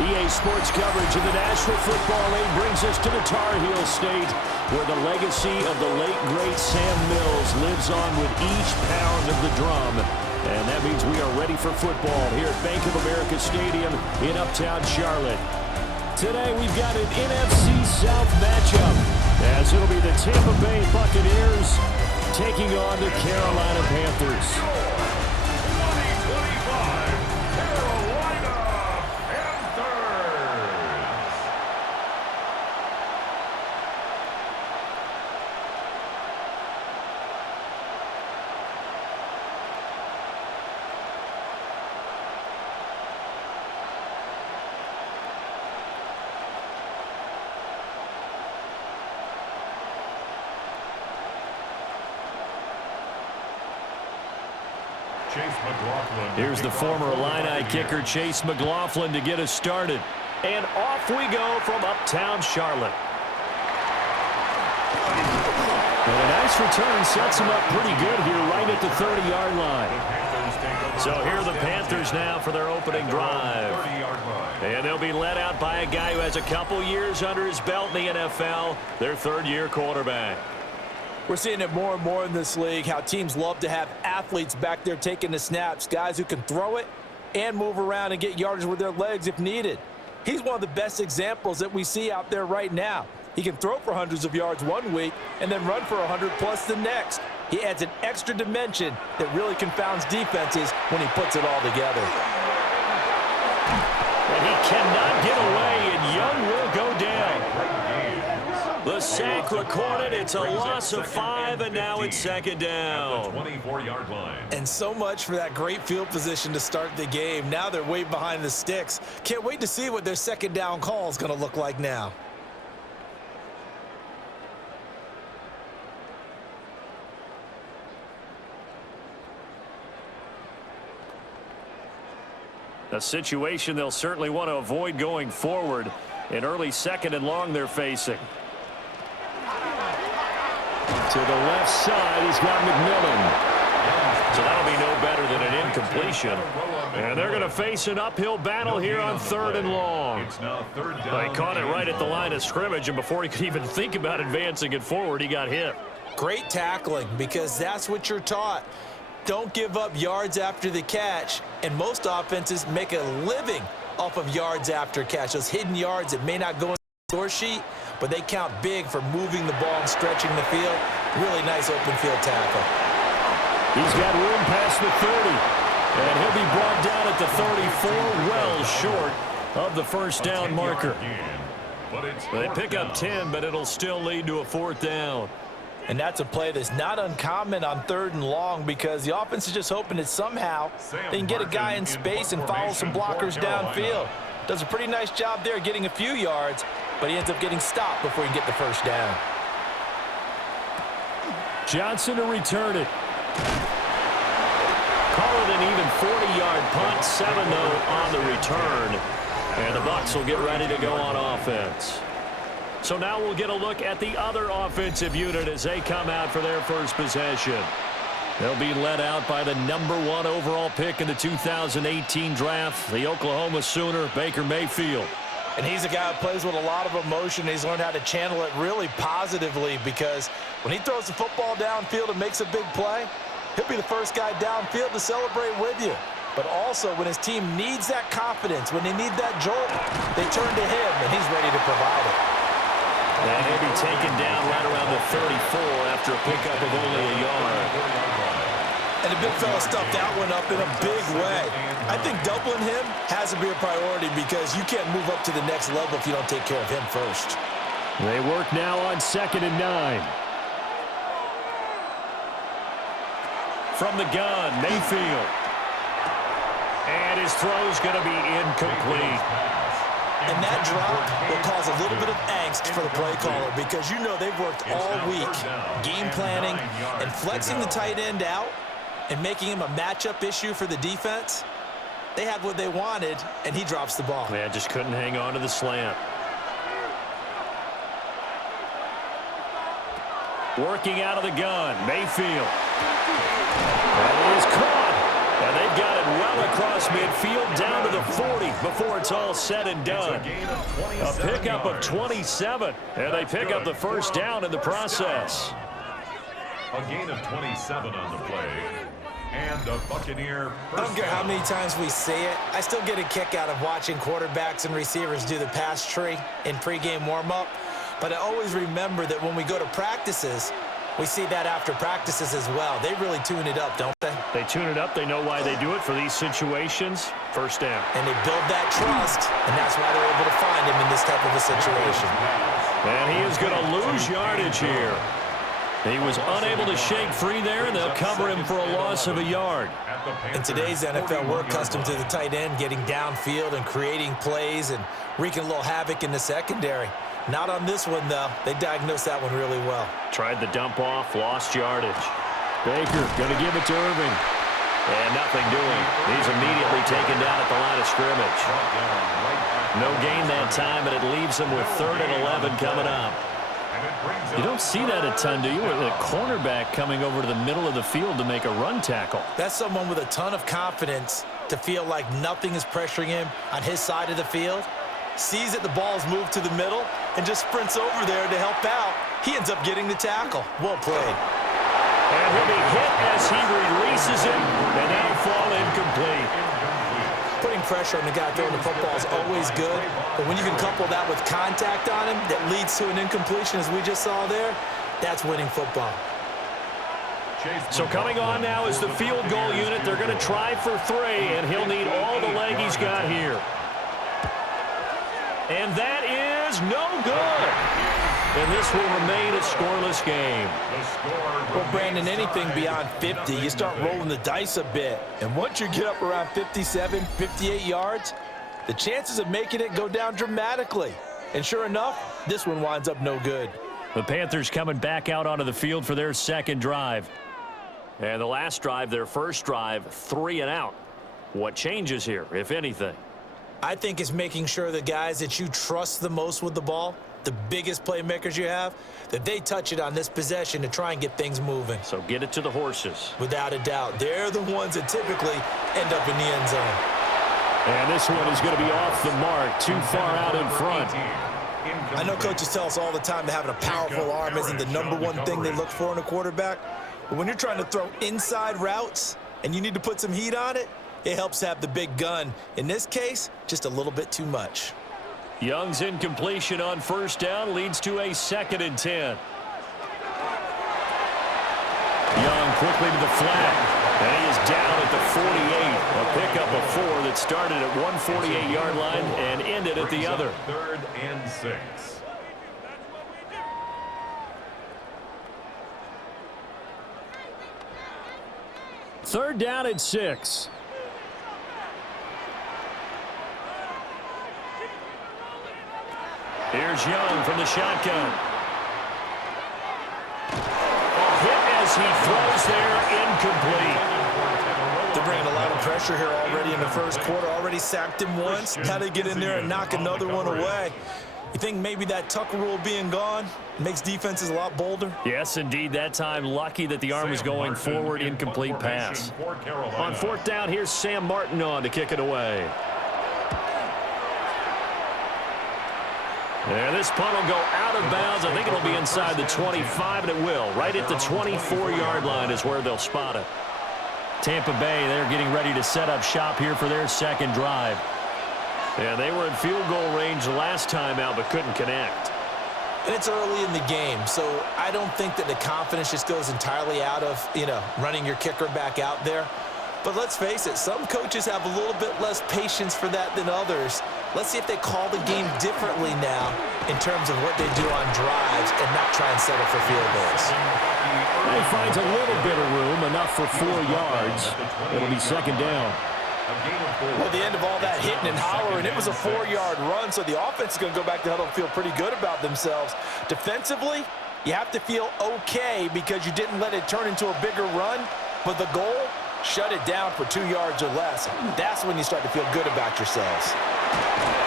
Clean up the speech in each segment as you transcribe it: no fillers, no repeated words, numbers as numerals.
EA Sports coverage of the National Football League brings us to the Tar Heel State, where the legacy of the late, great Sam Mills lives on with each pound of the drum. And that means we are ready for football here at Bank of America Stadium in Uptown Charlotte. Today we've got an NFC South matchup, as it'll be the Tampa Bay Buccaneers taking on the Carolina Panthers. Here's the former Illini kicker, Chase McLaughlin, to get us started. And off we go from Uptown Charlotte. And a nice return sets him up pretty good here right at the 30-yard line. So here are the Panthers now for their opening drive. And they'll be led out by a guy who has a couple years under his belt in the NFL, their third-year quarterback. We're seeing it more and more in this league, how teams love to have athletes back there taking the snaps, guys who can throw it and move around and get yardage with their legs if needed. He's one of the best examples that we see out there right now. He can throw for hundreds of yards one week and then run for 100+ the next. He adds an extra dimension that really confounds defenses when he puts it all together. And he cannot get away, and Young will go down. The sack recorded. It's a loss of 5, and now it's second down. 24-yard line. And so much for that great field position to start the game. Now they're way behind the sticks. Can't wait to see what their second down call is going to look like now. A situation they'll certainly want to avoid going forward. An early second and long they're facing. To the left side, he's got McMillan. So that'll be no better than an incompletion. And they're going to face an uphill battle here on 3rd and long. They caught it right at the line of scrimmage, and before he could even think about advancing it forward, he got hit. Great tackling, because that's what you're taught. Don't give up yards after the catch, and most offenses make a living off of yards after catch. Those hidden yards that may not go in the score sheet, but they count big for moving the ball and stretching the field. Really nice open field tackle. He's got room past the 30, and he'll be brought down at the 34, well short of the first down marker. They pick up 10, but it'll still lead to a 4th down. And that's a play that's not uncommon on 3rd and long, because the offense is just hoping that somehow they can get a guy in space and follow some blockers downfield. Does a pretty nice job there getting a few yards, but he ends up getting stopped before he can get the first down. Johnson to return it. Call it an even 40-yard punt, 7 though on the return. And the Bucs will get ready to go on offense. So now we'll get a look at the other offensive unit as they come out for their first possession. They'll be led out by the #1 overall pick in the 2018 draft, the Oklahoma Sooner, Baker Mayfield. And he's a guy who plays with a lot of emotion. He's learned how to channel it really positively, because when he throws the football downfield and makes a big play, he'll be the first guy downfield to celebrate with you. But also, when his team needs that confidence, when they need that jolt, they turn to him, and he's ready to provide it. And he'll be taken down right around the 34 after a pickup of only a yard. And the big fella stuffed that one up in a big way. I think doubling him has to be a priority, because you can't move up to the next level if you don't take care of him first. They work now on 2nd and 9. From the gun, Mayfield. And his throw's going to be incomplete. And that drop will cause a little bit of angst for the play caller, because you know they've worked all week game planning and flexing the tight end out and making him a matchup issue for the defense. They had what they wanted, and he drops the ball. Yeah, just couldn't hang on to the slant. Working out of the gun, Mayfield. That is caught. And they've got it well across midfield down to the 40 before it's all said and done. A pickup of 27, and they pick up the first down in the process. A gain of 27 on the play. And a Buccaneer. I don't care how many times we see it. I still get a kick out of watching quarterbacks and receivers do the pass tree in pregame warm-up. But I always remember that when we go to practices, we see that after practices as well. They really tune it up, don't they? They tune it up. They know why they do it for these situations. First down. And they build that trust, and that's why they're able to find him in this type of a situation. And he is going to lose yardage here. He was unable to shake free there, and they'll cover him for a loss of a yard. In today's NFL, we're accustomed to the tight end getting downfield and creating plays and wreaking a little havoc in the secondary. Not on this one, though. They diagnosed that one really well. Tried the dump off, lost yardage. Baker going to give it to Irving. And nothing doing. He's immediately taken down at the line of scrimmage. No gain that time, and it leaves him with 3rd and 11 coming up. You don't see that a ton, do you? With a cornerback coming over to the middle of the field to make a run tackle. That's someone with a ton of confidence to feel like nothing is pressuring him on his side of the field. Sees that the ball is moved to the middle and just sprints over there to help out. He ends up getting the tackle. Well played. And he'll be hit as he releases it, and that'll fall incomplete. Putting pressure on the guy throwing the football is always good, but when you can couple that with contact on him that leads to an incompletion, as we just saw there, that's winning football. So coming on now is the field goal unit. They're going to try for 3, and he'll need all the leg he's got here. And that is no good. And this will remain a scoreless game. Well, Brandon, anything beyond 50, you start rolling the dice a bit. And once you get up around 57, 58 yards, the chances of making it go down dramatically. And sure enough, this one winds up no good. The Panthers coming back out onto the field for their second drive. And the last drive, their first drive, 3 and out. What changes here, if anything? I think it's making sure the guys that you trust the most with the ball, the biggest playmakers you have, that they touch it on this possession to try and get things moving. So get it to the horses. Without a doubt. They're the ones that typically end up in the end zone. And this one is going to be off the mark, too far out in front. I know coaches tell us all the time that having a powerful arm isn't the #1 thing they look for in a quarterback. But when you're trying to throw inside routes and you need to put some heat on it, it helps have the big gun. In this case, just a little bit too much. Young's incompletion on first down leads to a 2nd and 10. Young quickly to the flat, and he is down at the 48. A pickup of 4 that started at 148-yard line and ended at the other. 3rd and 6. Third down and 6. Here's Young from the shotgun. A hit as he throws there, incomplete. They're bringing a lot of pressure here already in the first quarter. Already sacked him once. Now they get in there and knock another one away. You think maybe that Tucker rule being gone makes defenses a lot bolder? Yes, indeed. That time, lucky that the arm was going forward, incomplete pass. On 4th down, here's Sam Martin on to kick it away. And this punt will go out of bounds. I think it'll be inside the 25, and it will. Right at the 24-yard line is where they'll spot it. Tampa Bay, they're getting ready to set up shop here for their second drive. Yeah, they were in field goal range last time out, but couldn't connect. And it's early in the game, so I don't think that the confidence just goes entirely out of, running your kicker back out there. But let's face it, some coaches have a little bit less patience for that than others. Let's see if they call the game differently now in terms of what they do on drives and not try and settle for field goals. He finds a little bit of room, enough for 4 yards. It'll be 2nd down. Well, at the end of all that hitting and hollering, it was a 4-yard run, so the offense is going to go back to huddle and feel pretty good about themselves. Defensively, you have to feel okay because you didn't let it turn into a bigger run, but the goal, shut it down for 2 yards or less. That's when you start to feel good about yourselves.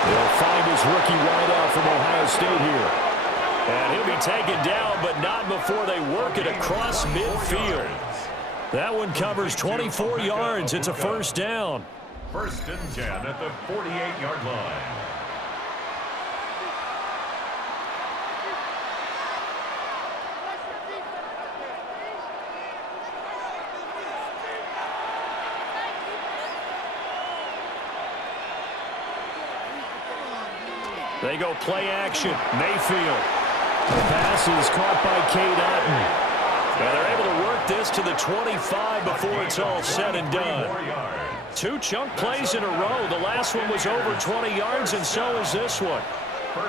They'll find his rookie wideout from Ohio State here. And he'll be taken down, but not before they work it across midfield. That one covers 24 yards. It's a 1st down. First and 10 at the 48-yard line. They go play action. Mayfield. The pass is caught by Cade Otton. And they're able to work this to the 25 before it's all said and done. 2 chunk plays in a row. The last one was over 20 yards, and so is this one.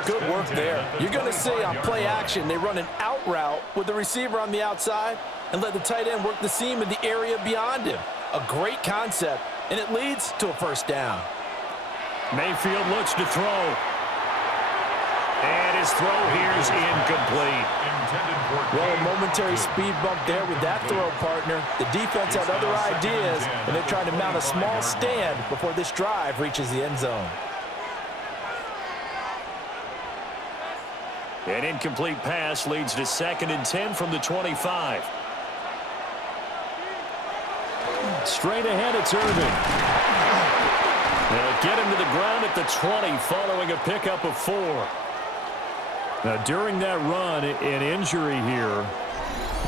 Good work there. You're going to see on play action, they run an out route with the receiver on the outside and let the tight end work the seam in the area beyond him. A great concept, and it leads to a first down. Mayfield looks to throw. And his throw here is incomplete. Well, a momentary speed bump there with that throw, partner. The defense had other ideas, and they're trying to mount a small stand before this drive reaches the end zone. An incomplete pass leads to 2nd and 10 from the 25. Straight ahead, it's Irving. They'll get him to the ground at the 20 following a pickup of 4. Now, during that run, an injury here.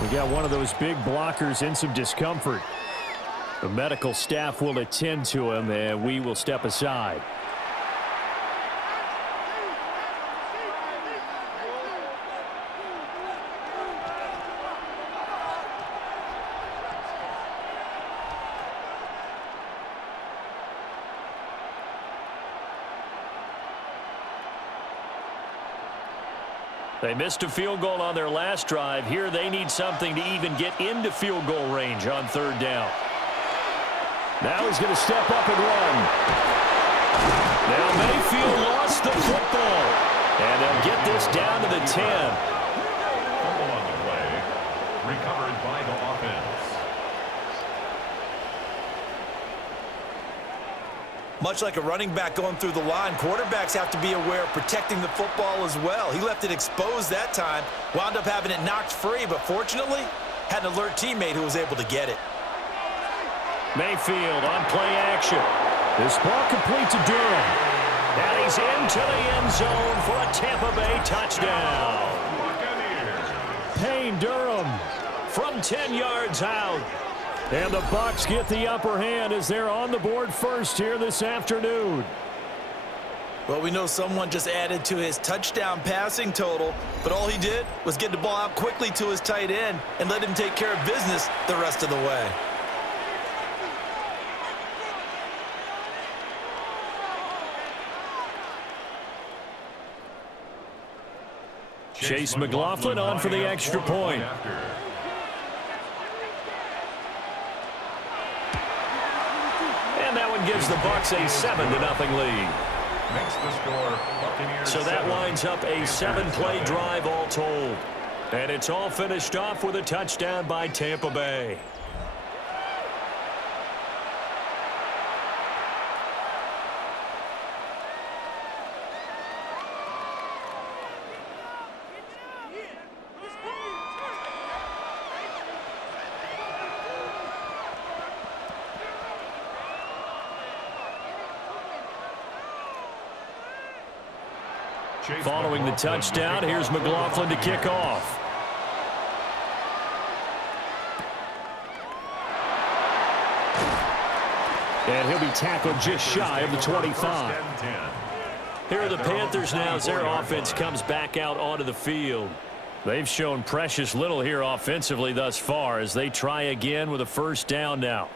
We got one of those big blockers in some discomfort. The medical staff will attend to him, and we will step aside. They missed a field goal on their last drive. Here they need something to even get into field goal range on 3rd down. Now he's going to step up and run. Now Mayfield lost the football. And they'll get this down to the 10. Fumble on the play. Recovered by the offense. Much like a running back going through the line, quarterbacks have to be aware of protecting the football as well. He left it exposed that time, wound up having it knocked free, but fortunately, had an alert teammate who was able to get it. Mayfield on play action. This ball complete to Durham. And he's into the end zone for a Tampa Bay touchdown. Buccaneers. Payne Durham from 10 yards out. And the Bucs get the upper hand as they're on the board first here this afternoon. Well, we know someone just added to his touchdown passing total, but all he did was get the ball out quickly to his tight end and let him take care of business the rest of the way. Chase McLaughlin on for the extra point. And that one gives the Bucs a 7-0 lead. Makes the score Buccaneers. So that winds up a 7-play drive all told. And it's all finished off with a touchdown by Tampa Bay. Following the touchdown, here's McLaughlin to kick off. And he'll be tackled just shy of the 25. Here are the Panthers now as their offense comes back out onto the field. They've shown precious little here offensively thus far as they try again with a first down now.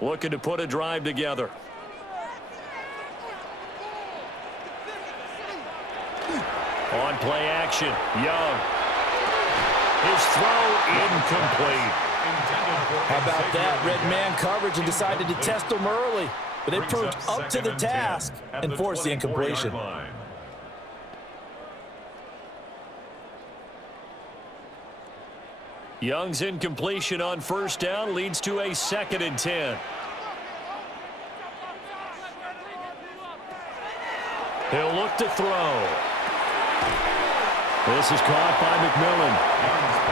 Looking to put a drive together. On play action, Young. His throw incomplete. How about that? Red man coverage and decided to test him early. But they proved up to the task and forced the incompletion. Young's incompletion on first down leads to a 2nd and 10. He'll look to throw. This is caught by McMillan.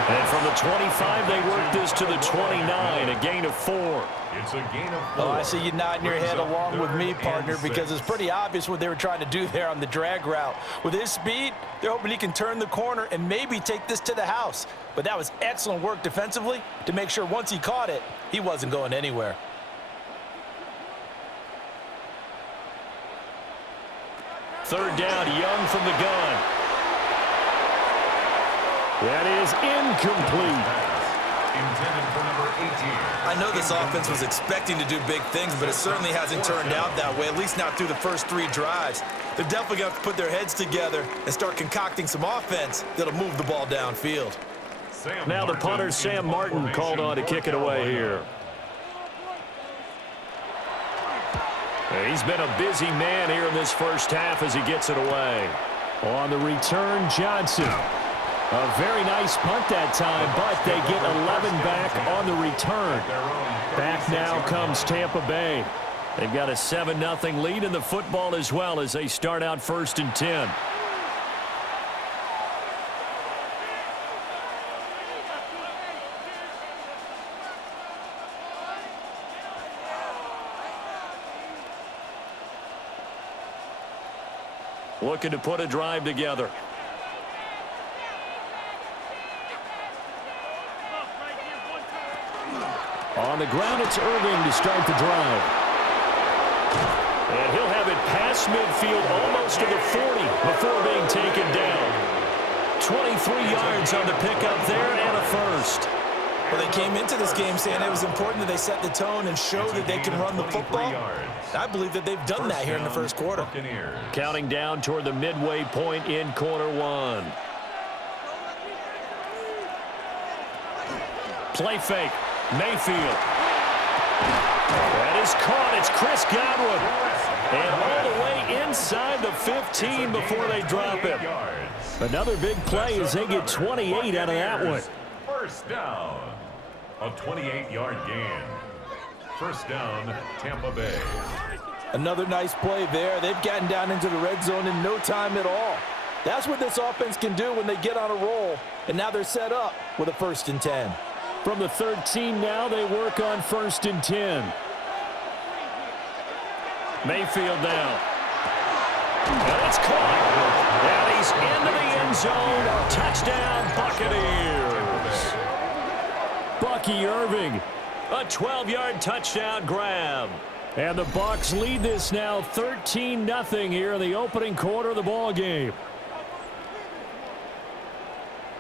And from the 25, they work this to the 29, a gain of 4. It's a gain of 4. Oh, I see you nodding your head along with me, partner, because it's pretty obvious what they were trying to do there on the drag route. With his speed, they're hoping he can turn the corner and maybe take this to the house. But that was excellent work defensively to make sure once he caught it, he wasn't going anywhere. Third down, Young from the gun. That is incomplete. Intended for number 18. I know this offense was expecting to do big things, but it certainly hasn't turned out that way, at least not through the first 3 drives. They're definitely going to have to put their heads together and start concocting some offense that'll move the ball downfield. Now the punter, Sam Martin, called on to kick it away here. He's been a busy man here in this first half as he gets it away. On the return, Johnson. A very nice punt that time, but they get 11 back on the return. Back now comes Tampa Bay. They've got a 7-0 lead in the football as well as they start out 1st and 10. Looking to put a drive together. On the ground, it's Irving to start the drive. And he'll have it past midfield almost to the 40 before being taken down. 23 yards on the pickup there and a first. Well, they came into this game saying it was important that they set the tone and show that they can run the football. I believe that they've done that here in the first quarter. Buccaneers. Counting down toward the midway point in quarter 1. Play fake. Mayfield. That is caught. It's Chris Godwin. And all the way inside the 15 before they drop him. Another big play as they get 28 out of that one. First down. A 28-yard gain. First down, Tampa Bay. Another nice play there. They've gotten down into the red zone in no time at all. That's what this offense can do when they get on a roll. And now they're set up with a 1st and 10. From the 13 now, they work on 1st and 10. Mayfield now. And it's caught. And he's into the end zone. Touchdown, Buccaneers. Bucky Irving. A 12-yard touchdown grab. And the Bucs lead this now 13-0 here in the opening quarter of the ball game.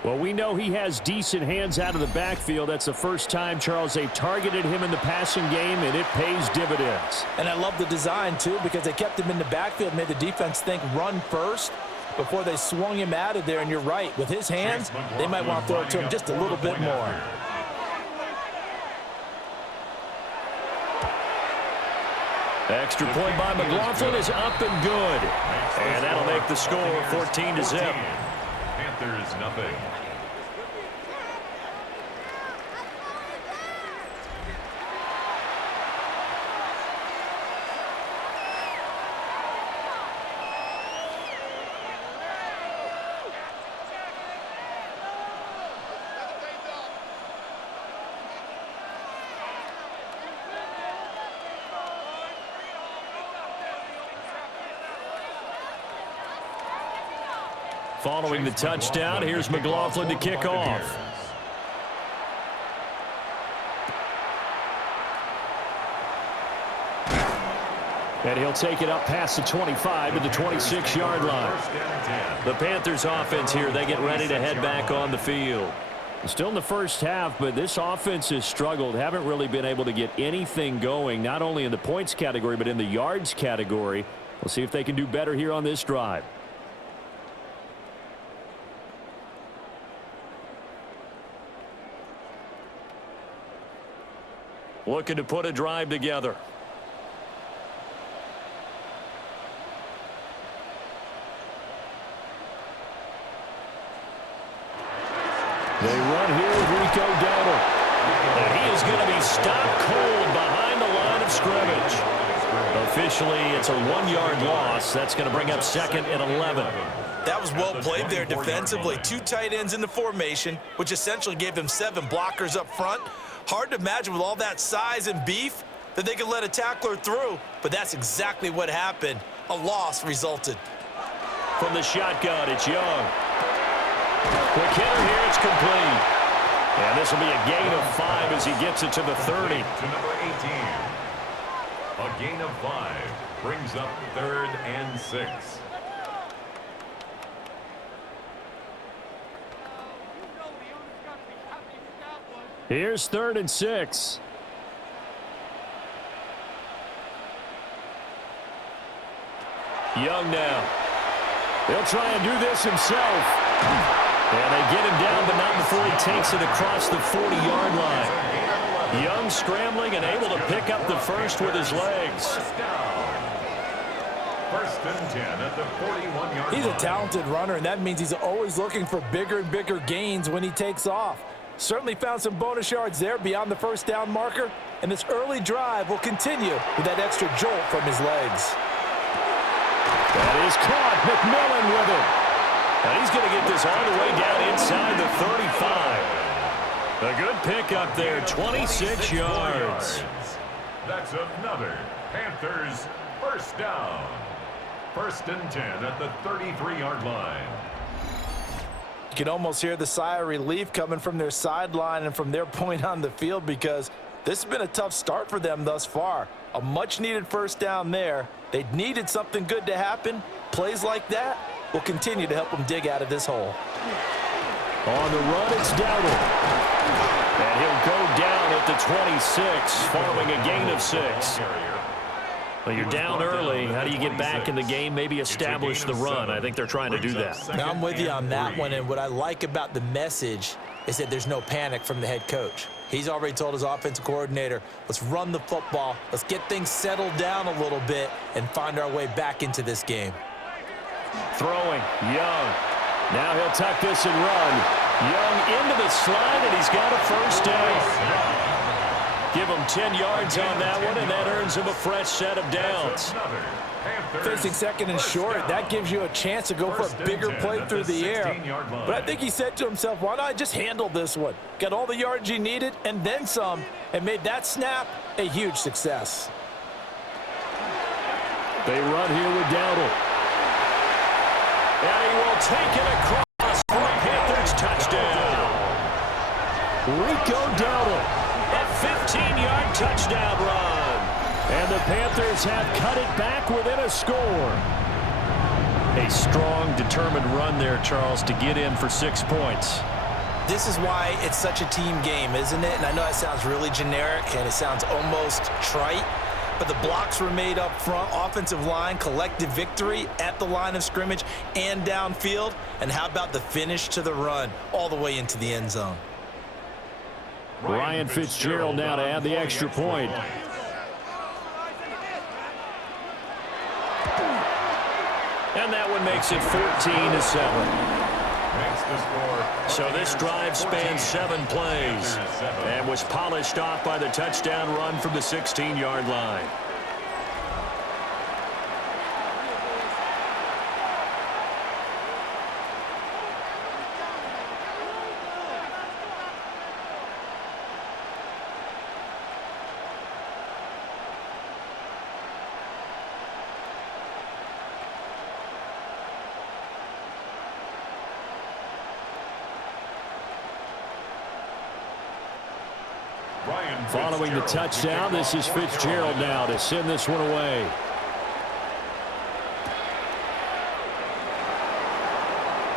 Well, we know he has decent hands out of the backfield. That's the first time, Charles, they've targeted him in the passing game, and it pays dividends. And I love the design, too, because they kept him in the backfield, made the defense think run first before they swung him out of there. And you're right, with his hands, they might want to throw it to him just a little bit more. Extra point by McLaughlin is up and good. And that'll make the score 14-0. Panthers nothing. Following the touchdown, here's McLaughlin to kick off. And he'll take it up past the 25 to the 26-yard line. The Panthers offense here, they get ready to head back on the field. Still in the first half, but this offense has struggled. Haven't really been able to get anything going, not only in the points category, but in the yards category. We'll see if they can do better here on this drive. Looking to put a drive together. They run here with Rico Dowdle. And he is going to be stopped cold behind the line of scrimmage. Officially, it's a 1-yard loss. That's going to bring up 2nd and 11. That was well played there defensively. 2 tight ends in the formation, which essentially gave them 7 blockers up front. Hard to imagine with all that size and beef that they could let a tackler through, but that's exactly what happened. A loss resulted. From the shotgun, it's Young. Quick hitter here, it's complete. And this will be a gain of 5 as he gets it to the 30. To number 18. A gain of 5 brings up 3rd and 6. Here's 3rd and 6. Young now. He'll try and do this himself. And they get him down, but not before he takes it across the 40-yard line. Young scrambling and able to pick up the first with his legs. First and 10 at the 41-yard line. He's a talented runner, and that means he's always looking for bigger and bigger gains when he takes off. Certainly found some bonus yards there beyond the first down marker, and this early drive will continue with that extra jolt from his legs. That is caught. McMillan with it. And he's going to get this all the way down inside the 35. A good pickup there, 26 yards. That's another Panthers first down. First and 10 at the 33-yard line. You can almost hear the sigh of relief coming from their sideline and from their point on the field, because this has been a tough start for them thus far. A much-needed first down there. They needed something good to happen. Plays like that will continue to help them dig out of this hole. On the run, it's Dowdle. And he'll go down at the 26, following a gain of 6. Well, you're down early. How do you get back in the game? Maybe establish the run. I think they're trying to do that. Now, I'm with you on that one, and what I like about the message is that there's no panic from the head coach. He's already told his offensive coordinator, let's run the football, let's get things settled down a little bit and find our way back into this game. Throwing, Young. Now he'll tuck this and run. Young into the slide, and he's got a first down. Give him 10 yards on that one, and that earns him a fresh set of downs. Facing 2nd and short, that gives you a chance to go for a bigger play through the air. But I think he said to himself, why not I just handle this one? Got all the yards he needed and then some, and made that snap a huge success. They run here with Dowdle. And he will take it across for a Panthers touchdown. Rico Dowdle, a 15-yard touchdown run. And the Panthers have cut it back within a score. A strong, determined run there, Charles, to get in for 6 points. This is why it's such a team game, isn't it? And I know that sounds really generic and it sounds almost trite, but the blocks were made up front, offensive line, collective victory at the line of scrimmage and downfield. And how about the finish to the run all the way into the end zone? Ryan Fitzgerald now to add the extra point. And that one makes it 14-7. So this drive spans 7 plays and was polished off by the touchdown run from the 16-yard line. Following the touchdown, this is Fitzgerald now to send this one away.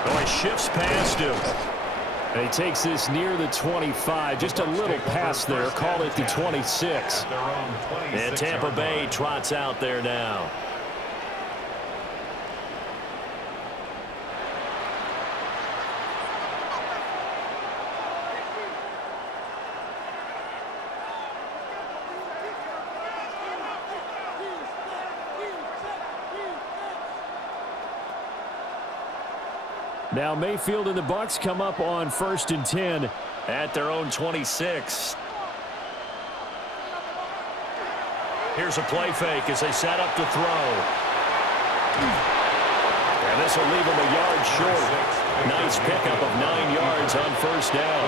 Oh, he shifts past him. And he takes this near the 25. Just a little pass there. Call it the 26. And Tampa Bay trots out there now. Now Mayfield and the Bucs come up on 1st and 10 at their own 26. Here's a play fake as they set up to throw. And this will leave him a yard short. Nice pickup of 9 yards on first down.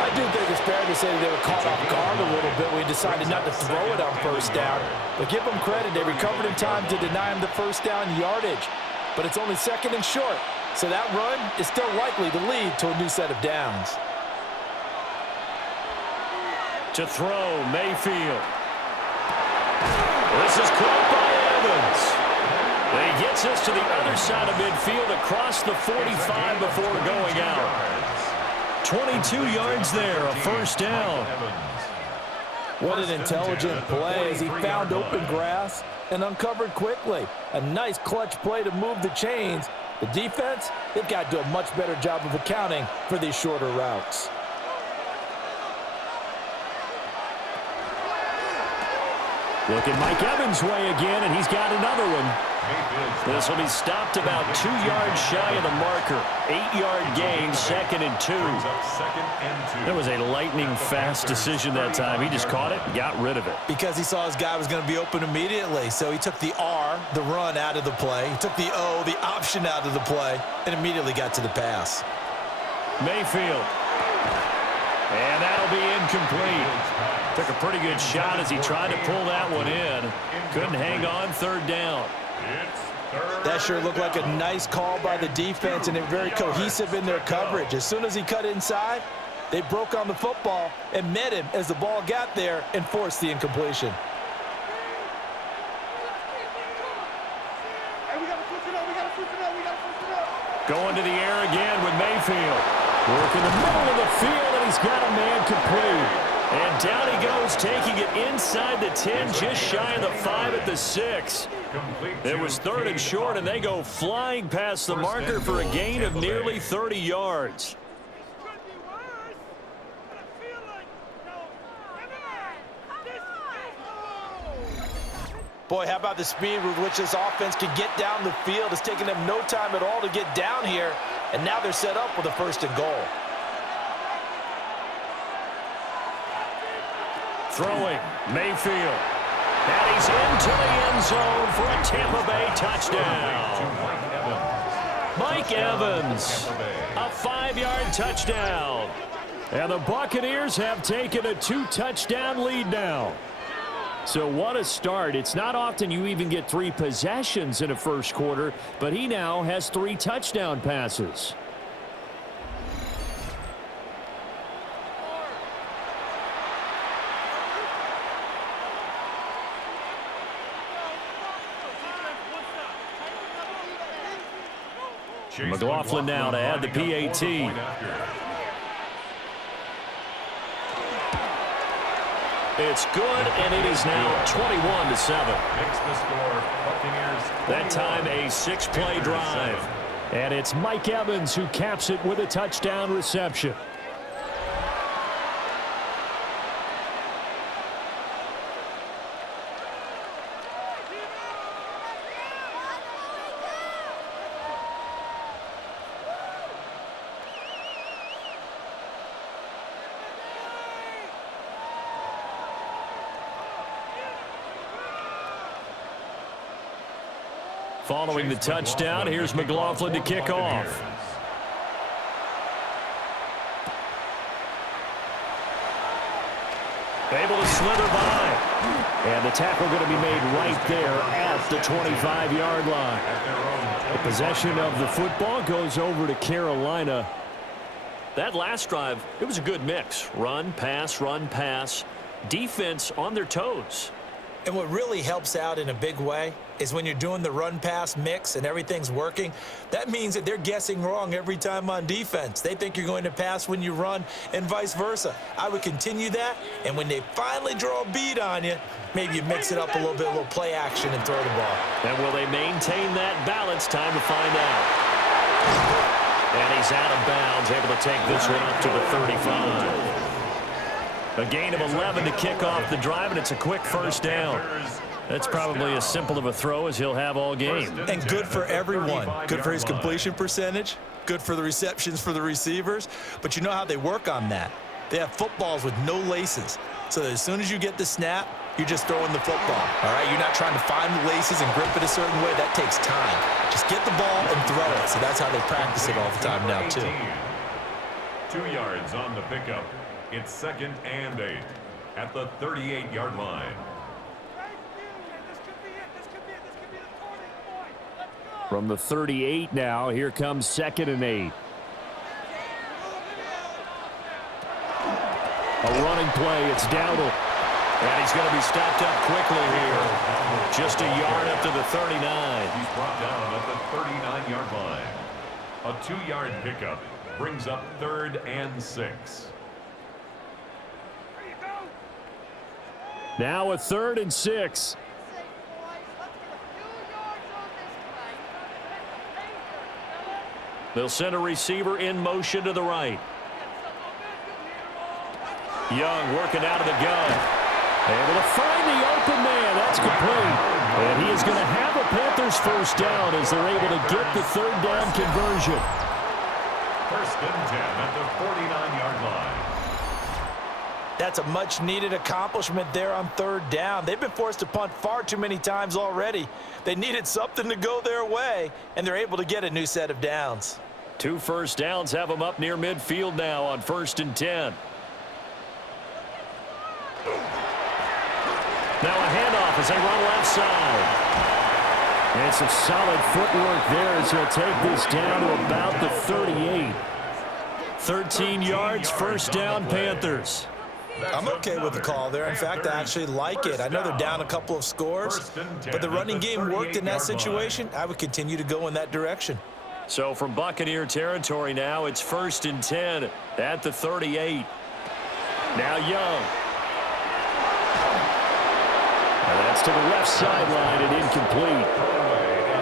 I do think it's fair to say that they were caught off guard a little bit when he decided not to throw it on first down. But give them credit. They recovered in time to deny him the first down yardage. But it's only second and short. So that run is still likely to lead to a new set of downs. To throw, Mayfield. This is caught by Evans. And he gets us to the other side of midfield across the 45 before going out. 22 yards there, a first down. What an intelligent play as he found open grass and uncovered quickly. A nice clutch play to move the chains. The defense, they've got to do a much better job of accounting for these shorter routes. Looking Mike Evans' way again, and he's got another one. This will be stopped about 2 yards shy of the marker. 8-yard gain, second and 2. That was a lightning-fast decision that time. He just caught it and got rid of it. Because he saw his guy was going to be open immediately. So he took the R, the run, out of the play. He took the O, the option, out of the play, and immediately got to the pass. Mayfield. And that'll be incomplete. Took a pretty good shot as he tried to pull that one in. Couldn't hang on, third down. That sure looked like a nice call by the defense, and they're very cohesive in their coverage. As soon as he cut inside, they broke on the football and met him as the ball got there and forced the incompletion. Going to the air again with Mayfield. Working the middle of the field, and he's got a man complete. And down he goes, taking it inside the 10, just shy of the 5 at the 6. It was third and short, and they go flying past the marker for a gain of nearly 30 yards. Boy, how about the speed with which this offense can get down the field? It's taken them no time at all to get down here, and now they're set up with a first and goal. Throwing, Mayfield. And he's into the end zone for a Tampa Bay touchdown. Mike Evans, a 5-yard touchdown. And the Buccaneers have taken a 2-touchdown lead now. So what a start. It's not often you even get 3 possessions in a first quarter, but he now has 3 touchdown passes. McLaughlin now to add the PAT. It's good, and it is now 21-7. That time a 6-play drive. And it's Mike Evans who caps it with a touchdown reception. Following the touchdown, here's McLaughlin to kick off. Able to slither by. And the tackle going to be made right there at the 25-yard line. The possession of the football goes over to Carolina. That last drive, it was a good mix. Run, pass, defense on their toes. And what really helps out in a big way is when you're doing the run-pass mix and everything's working, that means that they're guessing wrong every time on defense. They think you're going to pass when you run and vice versa. I would continue that, and when they finally draw a bead on you, maybe you mix it up a little bit, a little play action and throw the ball. And will they maintain that balance? Time to find out. And he's out of bounds, able to take this one up to the 35. A gain of 11 to kick off the drive, and it's a quick first down. That's probably as simple of a throw as he'll have all game. And good for everyone. Good for his completion percentage. Good for the receptions for the receivers. But you know how they work on that. They have footballs with no laces. So that as soon as you get the snap, You're just throwing the football, all right? You're not trying to find the laces and grip it a certain way. That takes time. Just get the ball and throw it. So that's how they practice it all the time now, too. 2 yards on the pickup. It's 2nd and 8 at the 38-yard line. From the 38 now, here comes 2nd and 8. A running play, it's Dowdle. And he's going to be stopped up quickly here. Just a yard up to the 39. He's brought down at the 39-yard line. A 2-yard pickup brings up 3rd and 6. Now a 3rd and 6. They'll send a receiver in motion to the right. Young working out of the gun. Able to find the open man. That's complete. And he is going to have a Panthers first down as they're able to get the 3rd down conversion. 1st and 10 at the 49-yard line. That's a much-needed accomplishment there on 3rd down. They've been forced to punt far too many times already. They needed something to go their way, and they're able to get a new set of downs. 2 first downs have them up near midfield now on 1st and 10. Now a handoff as they run left side. And some solid footwork there as he'll take this down to about the 38. 13 yards, first down, Panthers. I'm okay with the call there. In fact, I actually like it. I know they're down a couple of scores, but the running game worked in that situation. I would continue to go in that direction. So from Buccaneer territory now, it's 1st and 10 at the 38. Now Young. And that's to the left sideline and incomplete.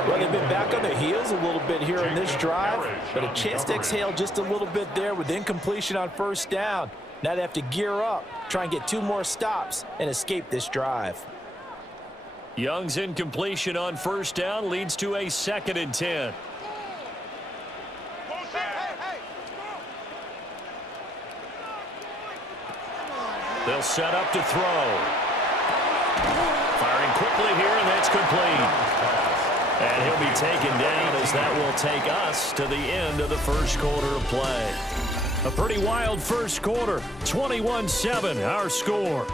Well, they've been back on their heels a little bit here in this drive, but a chance to exhale just a little bit there with incompletion on 1st down. Now they have to gear up, try and get 2 more stops, and escape this drive. Young's incompletion on 1st down leads to a 2nd and 10. They'll set up to throw. Firing quickly here, and that's complete. And he'll be taken down as that will take us to the end of the first quarter of play. A pretty wild first quarter, 21-7, our score.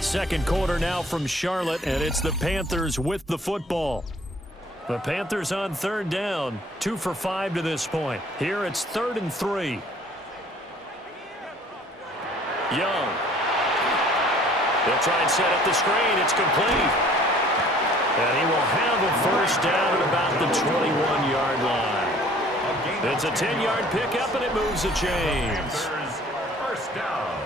Second quarter now from Charlotte, and it's the Panthers with the football. The Panthers on 3rd down, 2 for 5 to this point. Here it's 3rd and 3. Young. They'll try and set up the screen. It's complete. And he will have a first down at about the 21-yard line. It's a 10-yard pickup, and it moves the chains. First down.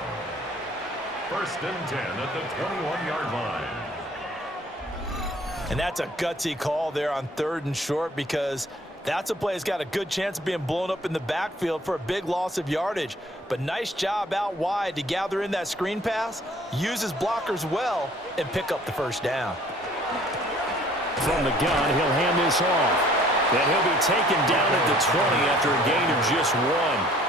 1st and 10 at the 21-yard line. And that's a gutsy call there on 3rd and short, because that's a play that's got a good chance of being blown up in the backfield for a big loss of yardage. But nice job out wide to gather in that screen pass, use his blockers well, and pick up the first down. From the gun, he'll hand this off. And he'll be taken down at the 20 after a gain of just 1.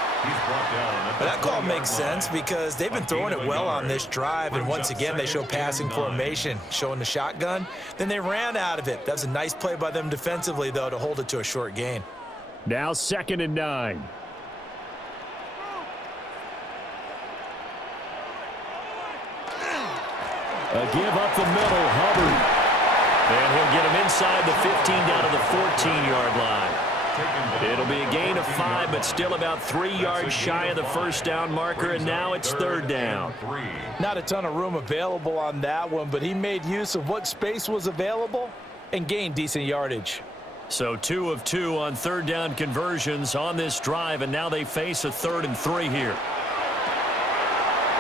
But that call makes sense because they've been throwing it well on this drive, and once again they show passing formation, showing the shotgun. Then they ran out of it. That's a nice play by them defensively, though, to hold it to a short gain. Now 2nd and 9. A give up the middle, Hubbard. And he'll get him inside the 15 down to the 14-yard line. It'll be a gain of 5, but still about 3 yards shy of the first down marker, and now it's 3rd down. Not a ton of room available on that one, but he made use of what space was available and gained decent yardage. So 2 of 2 on 3rd down conversions on this drive, and now they face a 3rd and 3 here.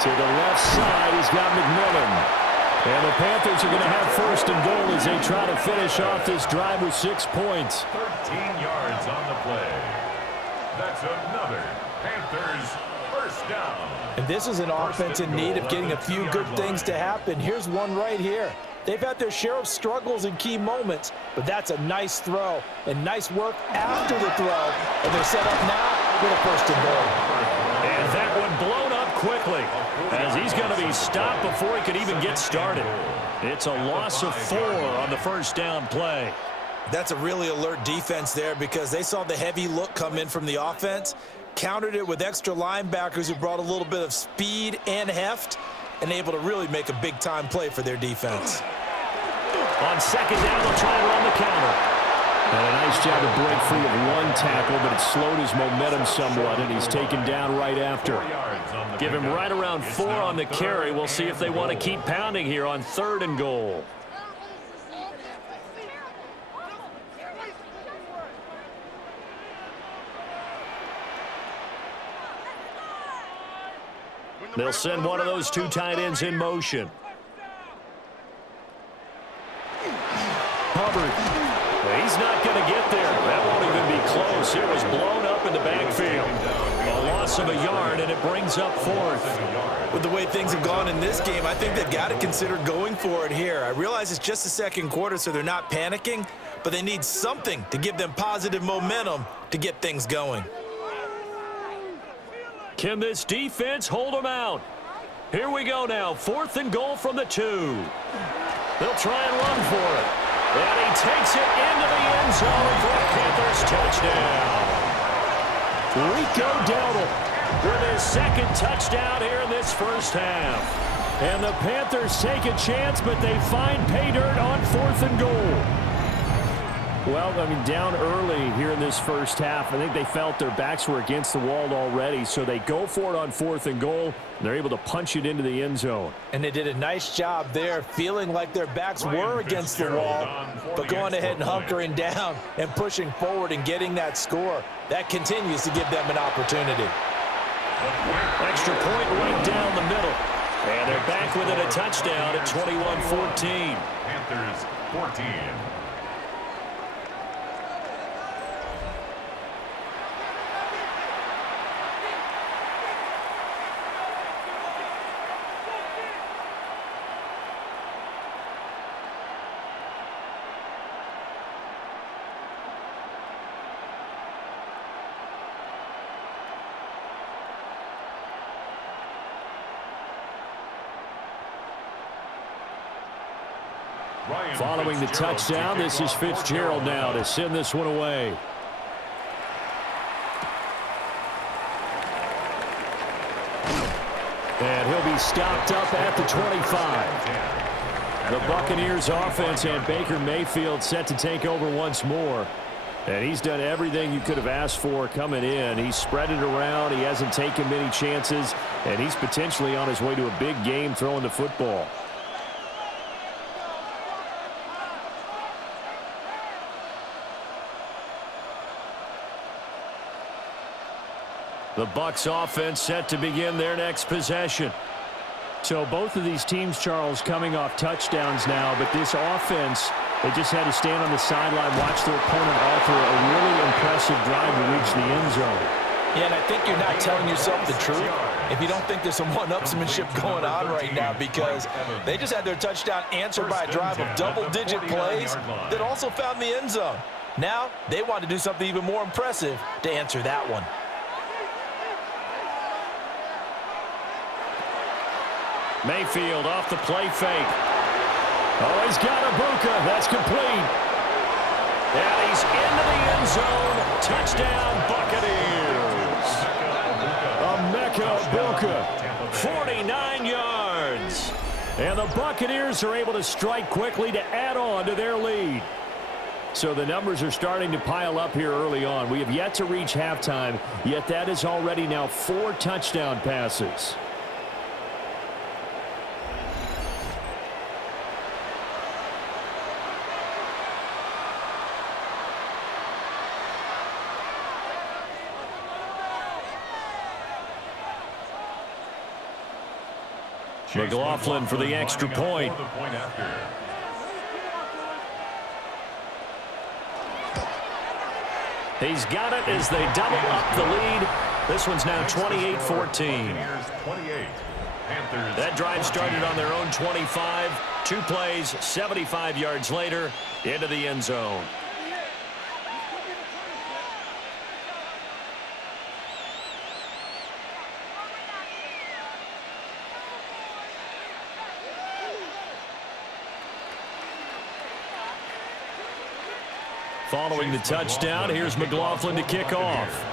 To the left side, he's got McMillan. And the Panthers are going to have 1st and goal as they try to finish off this drive with 6 points. 13 yards on the play. That's another Panthers first down. And this is an offense in need of getting a few good things to happen. Here's one right here. They've had their share of struggles in key moments, but that's a nice throw and nice work after the throw. And they're set up now with a first and goal. And that one blown up quickly as he's going to be stopped before he could even get started. It's a loss of 4 on the first down play. That's a really alert defense there because they saw the heavy look come in from the offense, countered it with extra linebackers who brought a little bit of speed and heft, and able to really make a big-time play for their defense. On second down, they'll try and run the counter. And a nice job to break free of one tackle, but it slowed his momentum somewhat, and he's taken down right after. Give him right around 4 on the carry. We'll see if they want to keep pounding here on 3rd and goal. They'll send one of those 2 tight ends in motion. Hubbard. He's not going to get there. That won't even be close. It was blown up in the backfield. A loss of a yard, and it brings up 4th. With the way things have gone in this game, I think they've got to consider going for it here. I realize it's just the second quarter, so they're not panicking, but they need something to give them positive momentum to get things going. Can this defense hold them out? Here we go now. 4th and goal from the 2. They'll try and run for it. And he takes it into the end zone for a Panthers touchdown. Rico Dowdle with his 2nd touchdown here in this first half. And the Panthers take a chance, but they find pay dirt on 4th and goal. Well, I mean, down early here in this first half, I think they felt their backs were against the wall already, so they go for it on 4th and goal, and they're able to punch it into the end zone. And they did a nice job there, feeling like their backs were against the wall, but going ahead and hunkering down and pushing forward and getting that score. That continues to give them an opportunity. Extra point right down the middle. And they're back within a touchdown at 21-14. Panthers 14. Following the touchdown, this is Fitzgerald now to send this one away. And he'll be stopped up at the 25. The Buccaneers offense and Baker Mayfield set to take over once more. And he's done everything you could have asked for coming in. He's spread it around. He hasn't taken many chances. And he's potentially on his way to a big game throwing the football. The Bucs offense set to begin their next possession. So both of these teams, Charles, coming off touchdowns now, but this offense, they just had to stand on the sideline, watch their opponent offer a really impressive drive to reach the end zone. Yeah, and I think you're not telling yourself the truth if you don't think there's some one-upsmanship going on right now, because they just had their touchdown answered by a drive of double-digit plays that also found the end zone. Now they want to do something even more impressive to answer that one. Mayfield off the play fake. Oh, he's got Ibuka. That's complete. And he's into the end zone. Touchdown, Buccaneers. Emeka Ibuka, 49 yards. And the Buccaneers are able to strike quickly to add on to their lead. So the numbers are starting to pile up here early on. We have yet to reach halftime, yet that is already now 4 touchdown passes. McLaughlin for the extra point. He's got it as they double up the lead. This one's now 28-14. That drive started on their own 25. 2 plays, 75 yards later, into the end zone. Following the touchdown, here's McLaughlin to kick off.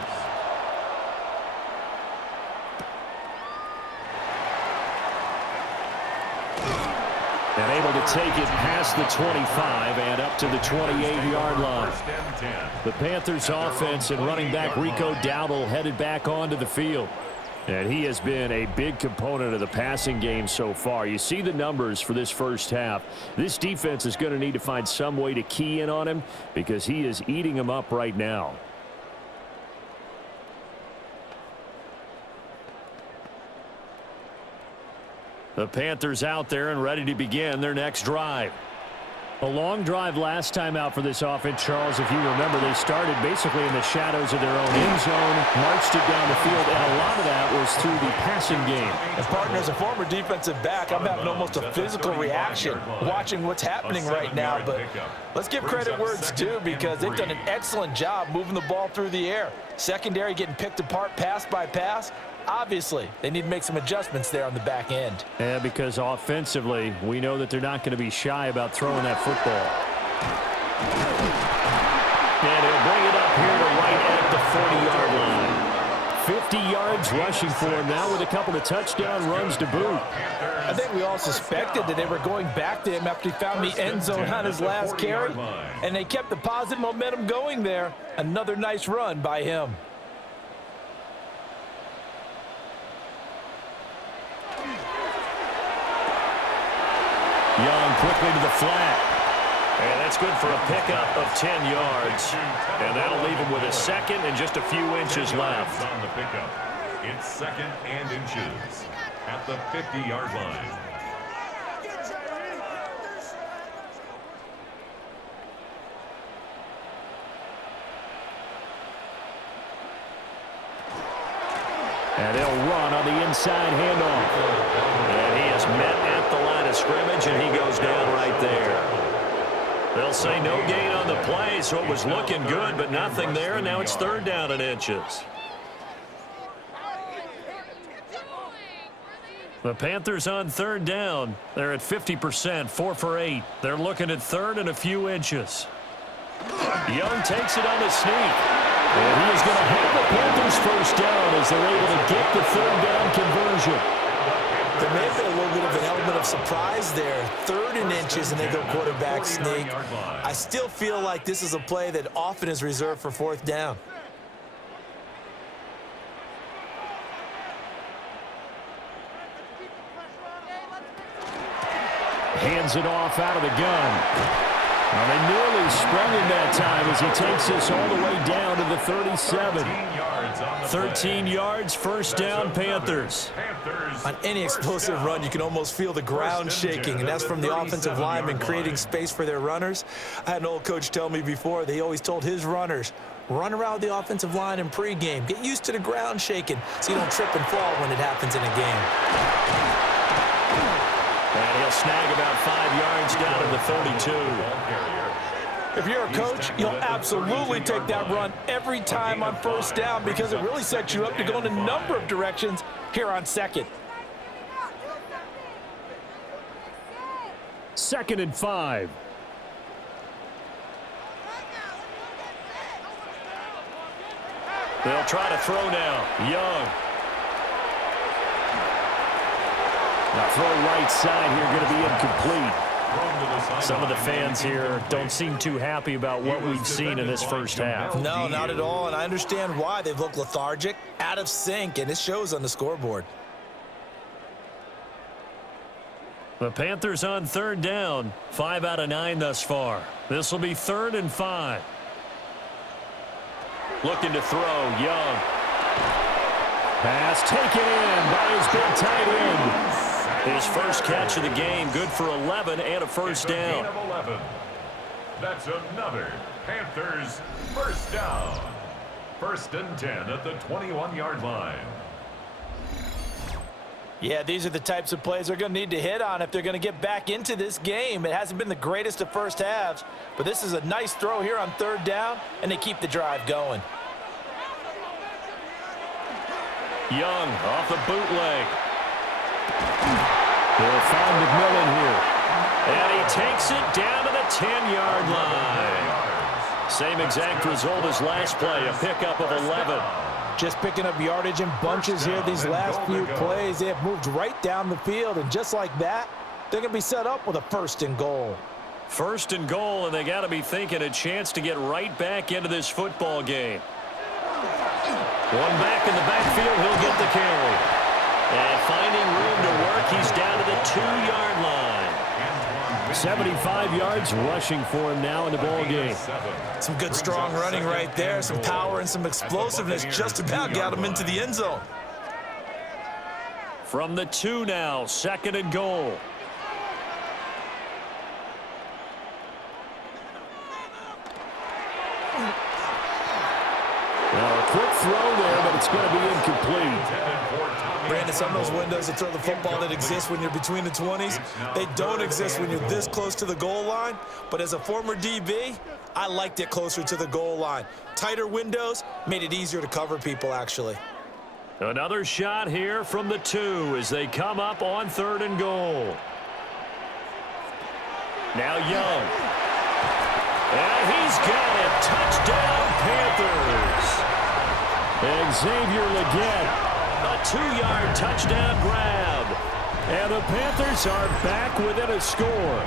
And able to take it past the 25 and up to the 28-yard line. The Panthers offense and running back Rico Dowdle headed back onto the field. And he has been a big component of the passing game so far. You see the numbers for this first half. This defense is going to need to find some way to key in on him because he is eating them up right now. The Panthers out there and ready to begin their next drive. A long drive last time out for this offense, Charles. If you remember, they started basically in the shadows of their own end zone, marched it down the field, and a lot of that was through the passing game. And partner, as a former defensive back, I'm having almost a physical reaction watching what's happening right now. But let's give credit where it's due because they've done an excellent job moving the ball through the air. Secondary getting picked apart pass by pass. Obviously, they need to make some adjustments there on the back end. Yeah, because offensively, we know that they're not going to be shy about throwing that football. And he'll bring it up here to right at the 40-yard line. 50 yards rushing for him now with a couple of touchdown runs to boot. I think we all suspected that they were going back to him after he found the end zone on his last carry, and they kept the positive momentum going there. Another nice run by him. Young quickly to the flat. And that's good for a pickup of 10 yards. And that'll leave him with a second and just a few inches left. On the pickup. It's second and inches at the 50-yard line. And they'll run on the inside handoff. And he is met at the line of scrimmage, and he goes down right there. They'll say no gain on the play, so it was looking good, but nothing there, and now it's third down and inches. The Panthers on third down. They're at 50%, 4 for 8. They're looking at third and a few inches. Young takes it on the sneak. And he is going to have the Panthers first down as they're able to get the third down conversion. There may have been a little bit of an element of surprise there. Third and inches, and they go quarterback sneak. I still feel like this is a play that often is reserved for fourth down. Hands it off out of the gun. Well, they nearly sprung him that time as he takes this all the way down to the 37. 13 yards, first down, Panthers. On any explosive run, you can almost feel the ground shaking, and that's from the offensive linemen creating space for their runners. I had an old coach tell me before, they always told his runners, run around the offensive line in pregame. Get used to the ground shaking so you don't trip and fall when it happens in a game. And he'll snag about 5 yards down to the 32. If you're a coach, you'll absolutely take that run every time on first down because it really sets you up to go in a number of directions here on second. 2nd and 5. They'll try to throw now. Young. Now throw right side here, going to be incomplete. Some of the fans here don't seem too happy about what we've seen in this first half. No, not at all, and I understand why. They've looked lethargic, out of sync, and it shows on the scoreboard. The Panthers on third down, 5 out of 9 thus far. This will be 3rd and 5. Looking to throw, Young. Pass taken in by his big tight end. His first catch of the game, good for 11 and a first down. That's another Panthers first down. first and 10 at the 21-yard line. Yeah, these are the types of plays they're going to need to hit on if they're going to get back into this game. It hasn't been the greatest of first halves, but this is a nice throw here on third down, and they keep the drive going. Young off the bootleg. They'll find McMillan here. And he takes it down to the 10-yard line. Same exact result as last play, a pickup of 11. Just picking up yardage in bunches here these last few plays. They have moved right down the field, and just like that, they're going to be set up with a first and goal. First and goal, and they got to be thinking a chance to get right back into this football game. One back in the backfield, he'll get the carry. And finding room to work, he's down to the 2-yard line. 75 yards rushing for him now in the ball game. Some good strong running right there. Some power and some explosiveness just about got him into the end zone. From the 2 now, second and goal. Now a quick throw there, but it's going to be incomplete. Brandon, some of those windows to throw the football that exist when you're between the 20s, they don't exist when you're this close to the goal line. But as a former DB, I liked it closer to the goal line. Tighter windows made it easier to cover people, actually. Another shot here from the 2 as they come up on third and goal. Now Young. And he's got it. Touchdown, Panthers. Xavier Legette. A 2-yard touchdown grab. And the Panthers are back within a score.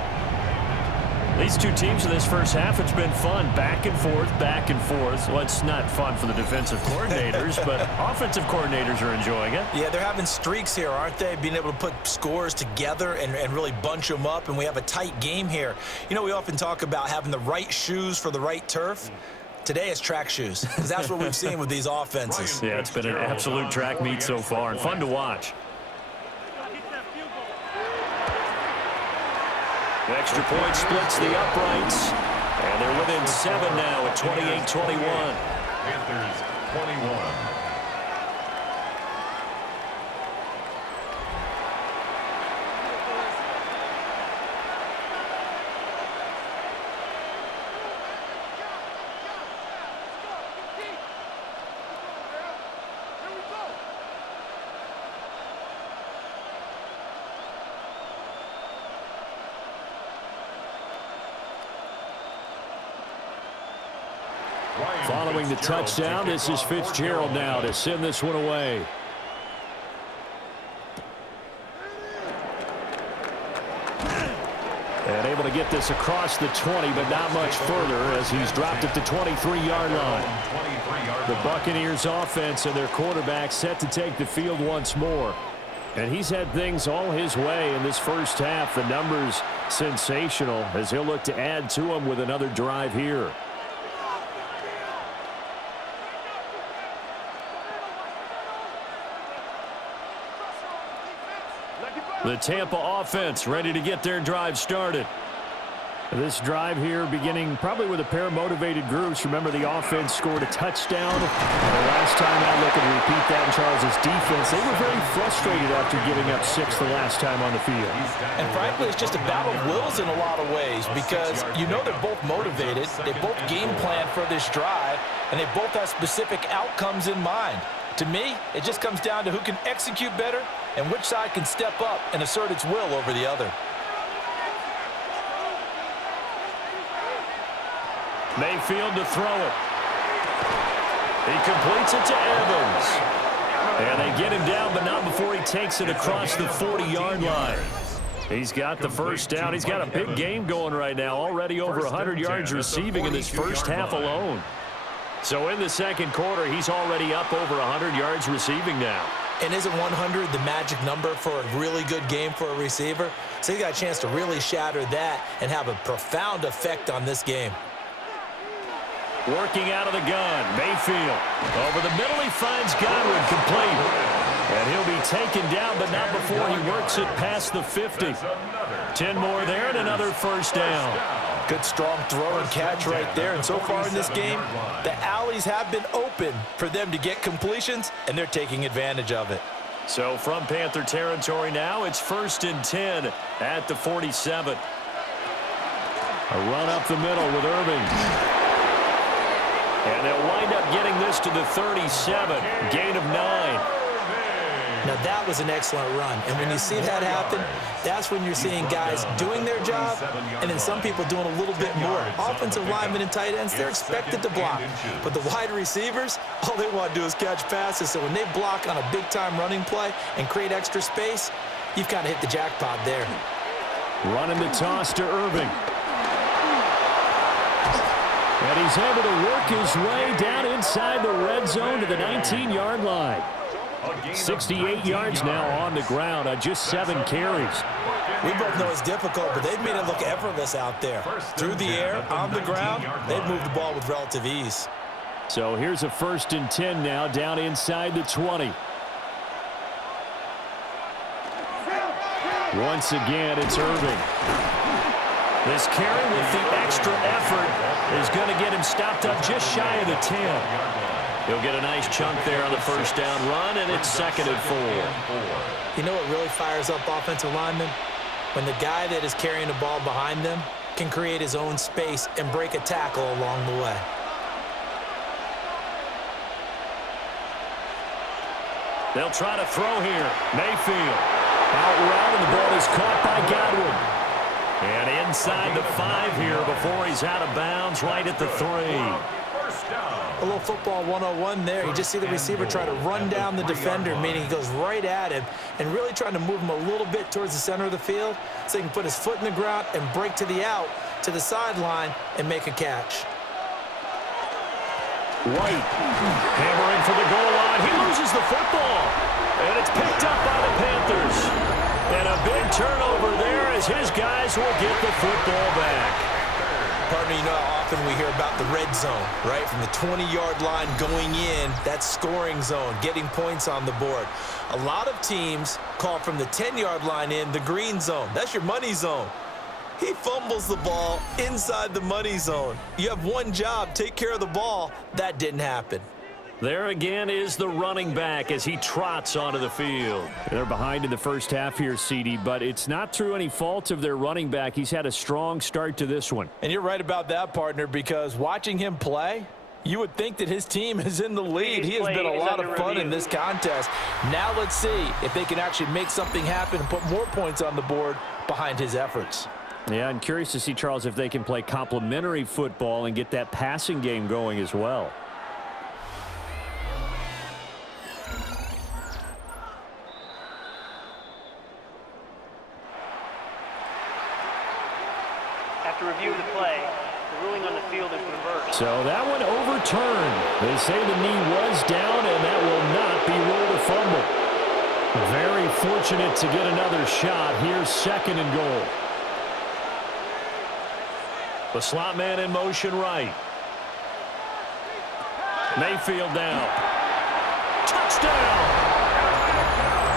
These two teams in this first half, it's been fun. Back and forth, back and forth. Well, it's not fun for the defensive coordinators, but offensive coordinators are enjoying it. Yeah, they're having streaks here, aren't they? Being able to put scores together and really bunch them up, and we have a tight game here. You know, we often talk about having the right shoes for the right turf. Today is track shoes, because that's what we've seen with these offenses. Yeah, it's been an absolute track meet so far, and fun to watch. The extra point splits the uprights, and they're within 7 now at 28-21. Panthers 21. Following the touchdown, this is Fitzgerald now to send this one away. And able to get this across the 20, but not much further as he's dropped it to 23-yard line. The Buccaneers offense and their quarterback set to take the field once more. And he's had things all his way in this first half. The numbers sensational as he'll look to add to them with another drive here. The Tampa offense ready to get their drive started. This drive here beginning probably with a pair of motivated groups. Remember, the offense scored a touchdown. The last time out, looking to repeat that in Charles' defense. They were very frustrated after giving up 6 the last time on the field. And frankly, it's just a battle of wills in a lot of ways because you know they're both motivated. They both game plan for this drive, and they both have specific outcomes in mind. To me, it just comes down to who can execute better and which side can step up and assert its will over the other. Mayfield to throw it. He completes it to Evans. And they get him down, but not before he takes it across the 40-yard line. He's got the first down. He's got a big game going right now. Already over 100 yards receiving in this first half alone. So in the second quarter, he's already up over 100 yards receiving now. And isn't 100 the magic number for a really good game for a receiver? So he got a chance to really shatter that and have a profound effect on this game. Working out of the gun, Mayfield. Over the middle, he finds Godwin complete. And he'll be taken down, but not before he works it past the 50. 10 more there and another first down. Good strong throw and catch right there. And so far in this game, the alleys have been open for them to get completions, and they're taking advantage of it. So from Panther territory now, it's 1st and 10 at the 47. A run up the middle with Irving. And they'll wind up getting this to the 37. Gain of 9. Now, that was an excellent run. And when you see that happen, that's when you're seeing guys doing their job and then some people doing a little bit more. Offensive linemen and tight ends, they're expected to block. But the wide receivers, all they want to do is catch passes. So when they block on a big-time running play and create extra space, you've kind of hit the jackpot there. Running the toss to Irving. And he's able to work his way down inside the red zone to the 19-yard line. 68 yards now on the ground on just 7 carries. We both know it's difficult, but they've made it look effortless out there. Through the air, on the ground, they've moved the ball with relative ease. So here's a 1st and 10 now down inside the 20. Once again, it's Irving. This carry with the extra effort is going to get him stopped up just shy of the 10. He'll get a nice chunk there on the 1st down run, and it's 2nd and 4. You know what really fires up offensive linemen? When the guy that is carrying the ball behind them can create his own space and break a tackle along the way. They'll try to throw here. Mayfield. Out route, and the ball is caught by Godwin. And inside the 5 here before he's out of bounds, right at the 3. A little football 101 there. You just see the receiver try to run down the defender, meaning he goes right at him and really trying to move him a little bit towards the center of the field so he can put his foot in the ground and break to the out, to the sideline, and make a catch. White hammering for the goal line. He loses the football, and it's picked up by the Panthers. And a big turnover there as his guys will get the football back. Partner, you know how often we hear about the red zone, right? From the 20-yard line going in, that scoring zone, getting points on the board. A lot of teams call from the 10-yard line in the green zone. That's your money zone. He fumbles the ball inside the money zone. You have one job, take care of the ball. That didn't happen. There again is the running back as he trots onto the field. They're behind in the first half here, CD, but it's not through any fault of their running back. He's had a strong start to this one. And you're right about that, partner, because watching him play, you would think that his team is in the lead. He has been a lot of fun in this contest. Now let's see if they can actually make something happen and put more points on the board behind his efforts. Yeah, I'm curious to see, Charles, if they can play complementary football and get that passing game going as well. After review of the play, the ruling on the field is reversed. So that one overturned. They say the knee was down, and that will not be ruled a fumble. Very fortunate to get another shot. Here's 2nd and goal. The slot man in motion right. Mayfield down. Touchdown!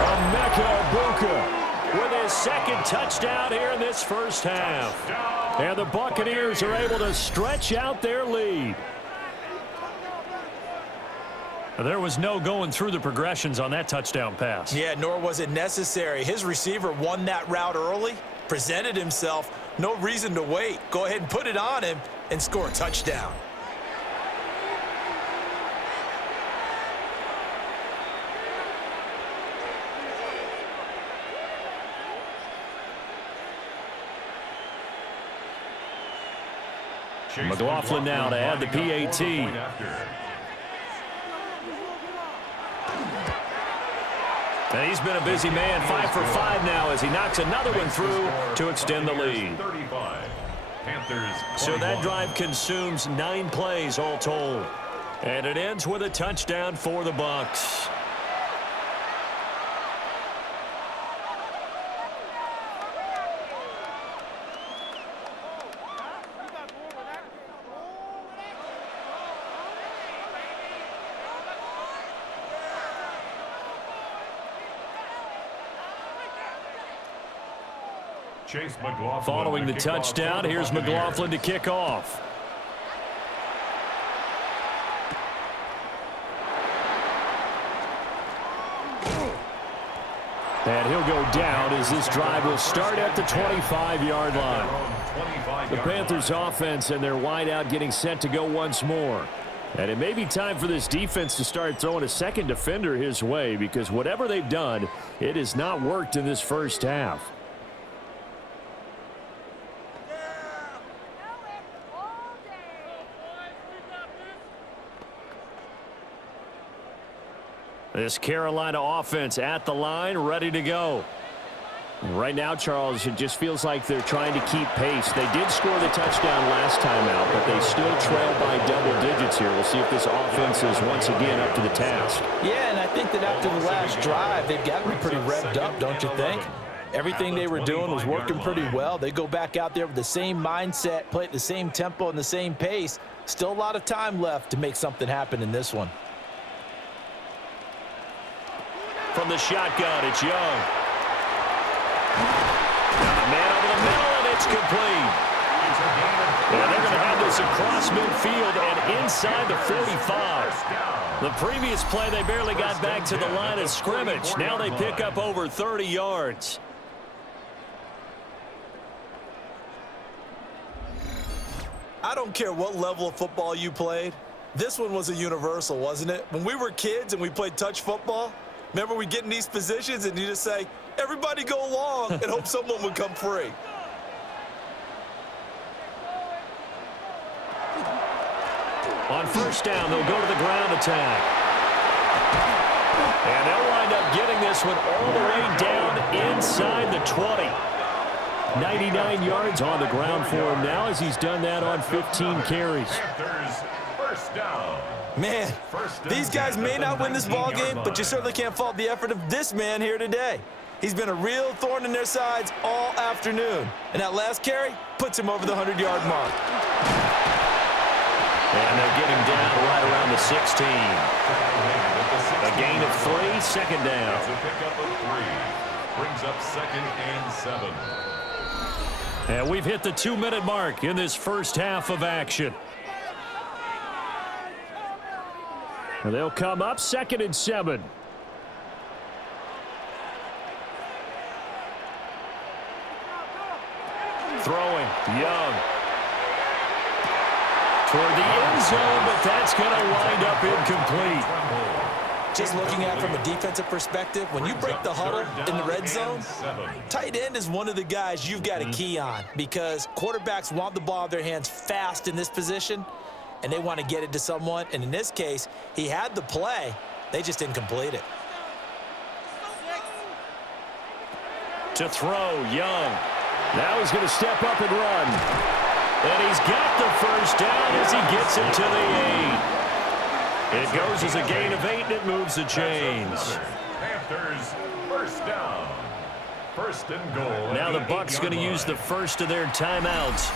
Emeka Egbuka with his 2nd touchdown here in this first half. And the Buccaneers are able to stretch out their lead. There was no going through the progressions on that touchdown pass. Yeah, nor was it necessary. His receiver won that route early, presented himself. No reason to wait. Go ahead and put it on him and score a touchdown. McLaughlin now to add the PAT. And he's been a busy man, 5 for 5 now as he knocks another one through to extend the lead. So that drive consumes 9 plays all told. And it ends with a touchdown for the Bucs. Chase McLaughlin. Following the touchdown, here's McLaughlin to kick off. And he'll go down as this drive will start at the 25-yard line. The Panthers offense and their wideout getting set to go once more. And it may be time for this defense to start throwing a second defender his way, because whatever they've done, it has not worked in this first half. This Carolina offense at the line, ready to go. Right now, Charles, it just feels like they're trying to keep pace. They did score the touchdown last time out, but they still trail by double digits here. We'll see if this offense is once again up to the task. Yeah, and I think that after the last drive, they've got to be pretty revved up, don't you think? Everything they were doing was working pretty well. They go back out there with the same mindset, play at the same tempo and the same pace. Still a lot of time left to make something happen in this one. From the shotgun, it's Young. Man over the middle, and it's complete. And they're going to have this across midfield and inside the 45. The previous play, they barely got back to the line of scrimmage. Now they pick up over 30 yards. I don't care what level of football you played. This one was a universal, wasn't it? When we were kids and we played touch football, remember we get in these positions and you just say, everybody go long, and hope someone would come free. On first down, they'll go to the ground attack. And they'll wind up getting this one all the way down inside the 20. 99 yards on the ground for him now as he's done that on 15 carries. First down. Man, these guys may not win this ball game, but you certainly can't fault the effort of this man here today. He's been a real thorn in their sides all afternoon. And that last carry puts him over the 100-yard mark. And they're getting down right around the 16. A gain of 3, second down. It's a pickup of 3. Brings up 2nd and 7. And we've hit the 2-minute mark in this first half of action. And they'll come up 2nd and 7. Throwing, Young. Toward the end zone, but that's going to wind up incomplete. Just looking at it from a defensive perspective, when you break the huddle in the red zone, tight end is one of the guys you've got to key on, because quarterbacks want the ball in their hands fast in this position, and they want to get it to someone. And in this case, he had the play. They just didn't complete it. To throw, Young. Now he's going to step up and run. And he's got the first down as he gets it to the 8. It goes as a gain of 8, and it moves the chains. Panthers, first down. First and goal. Now the Bucs going to use the first of their timeouts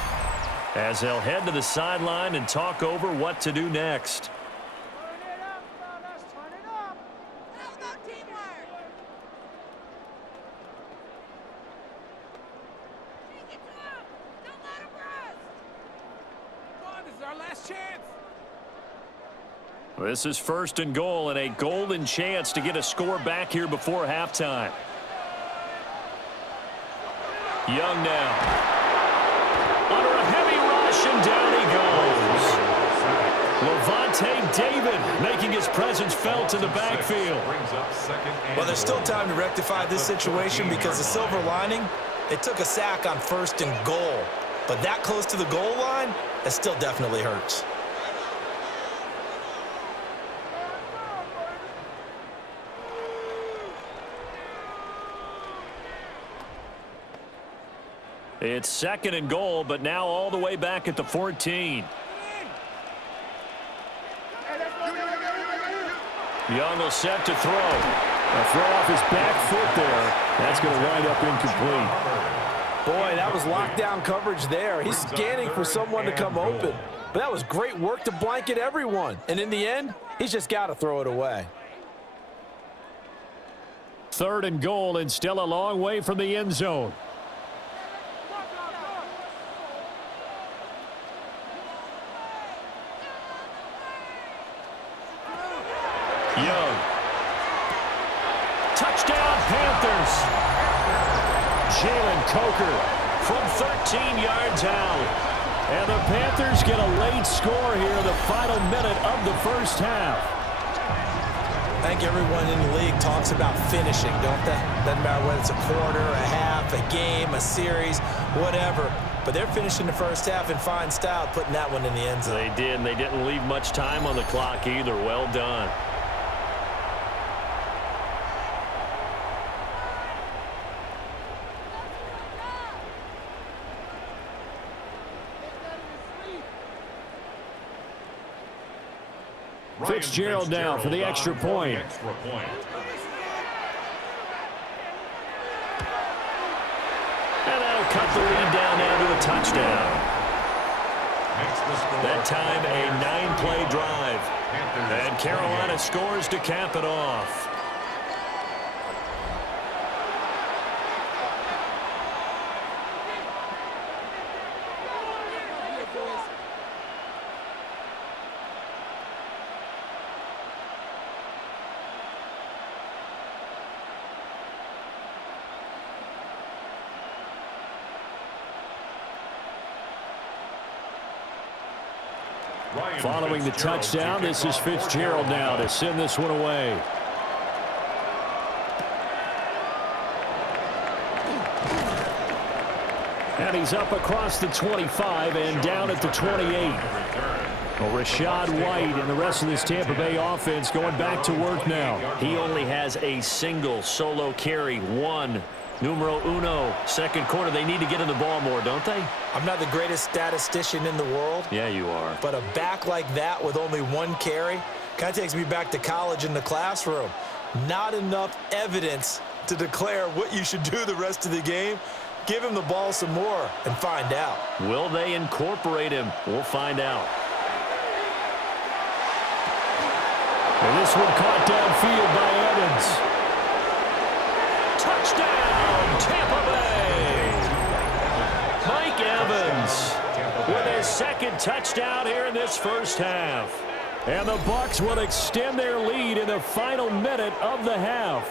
as they'll head to the sideline and talk over what to do next. This is first and goal, and a golden chance to get a score back here before halftime. Young now. Under a heavy rush, and down he goes. Levante David making his presence felt in the backfield. Well, there's still time to rectify this situation, because the silver lining, they took a sack on first and goal. But that close to the goal line, it still definitely hurts. It's second and goal, but now all the way back at the 14. Young will set to throw. A throw off his back foot there. That's going to wind up incomplete. Boy, that was lockdown coverage there. He's scanning for someone to come open. But that was great work to blanket everyone. And in the end, he's just got to throw it away. Third and goal, and still a long way from the end zone. Young. Touchdown, Panthers. Jalen Coker from 13 yards out. And the Panthers get a late score here in the final minute of the first half. I think everyone in the league talks about finishing, don't they? Doesn't matter whether it's a quarter, a half, a game, a series, whatever. But they're finishing the first half in fine style, putting that one in the end zone. They did, and they didn't leave much time on the clock either. Well done. Fitzgerald now for the extra point. And that'll cut the lead down now to a touchdown. That time a 9-play drive. And Carolina scores to cap it off. Following the touchdown, this is Fitzgerald now to send this one away. And he's up across the 25 and down at the 28. Well, Rachaad White and the rest of this Tampa Bay offense going back to work now. He only has a single solo carry, numero uno, second quarter. They need to get in the ball more, don't they? I'm not the greatest statistician in the world. Yeah, you are. But a back like that with only one carry kind of takes me back to college in the classroom. Not enough evidence to declare what you should do the rest of the game. Give him the ball some more and find out. Will they incorporate him? We'll find out. And this one caught downfield by Evans. Touchdown, Tampa Bay! Mike Evans with his second touchdown here in this first half. And the Bucs will extend their lead in the final minute of the half.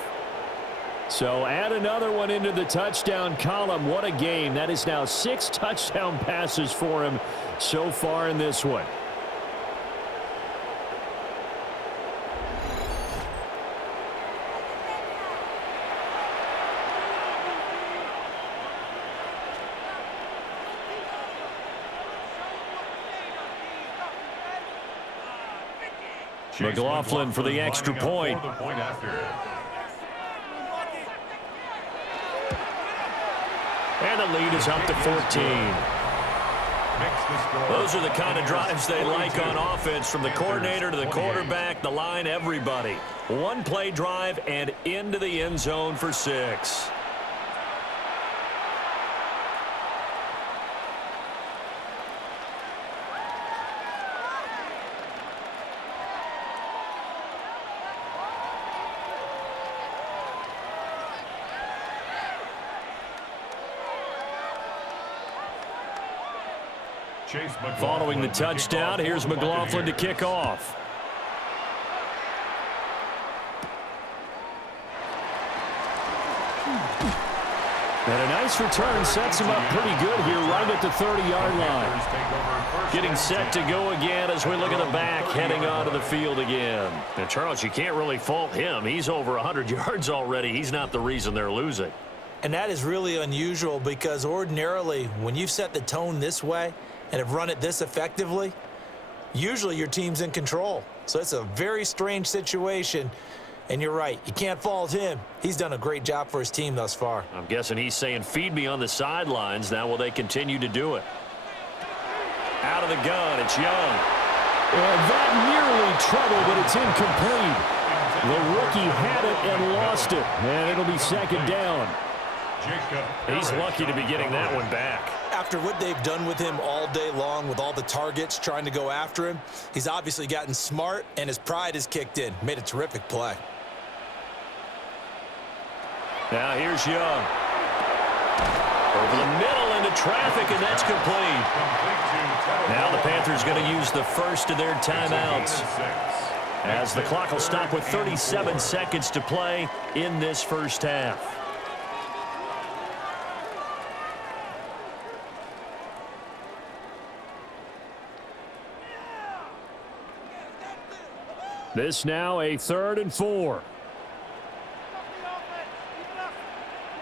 So add another one into the touchdown column. What a game. That is now 6 touchdown passes for him so far in this one. McLaughlin for the extra point. And the lead is up to 14. Those are the kind of drives they like on offense, from the coordinator to the quarterback, the line, everybody. One play drive and into the end zone for 6. Following the touchdown, here's McLaughlin to kick off. And a nice return sets him up pretty good here right at the 30-yard line. Getting set to go again as we look at the back, heading onto the field again. And Charles, you can't really fault him. He's over 100 yards already. He's not the reason they're losing. And that is really unusual, because ordinarily when you've set the tone this way and have run it this effectively, usually your team's in control. So it's a very strange situation. And you're right, you can't fault him. He's done a great job for his team thus far. I'm guessing he's saying, feed me on the sidelines. Now will they continue to do it? Out of the gun, it's Young. And that nearly trouble, but it's incomplete. The rookie had it and lost it. And it'll be second down. He's lucky to be getting that one back. After what they've done with him all day long, with all the targets trying to go after him, he's obviously gotten smart, and his pride has kicked in. Made a terrific play. Now here's Young. Over the middle into traffic, and that's complete. Now the Panthers going to use the first of their timeouts. as the clock will stop with 37 seconds to play in this first half. This now a 3rd and 4.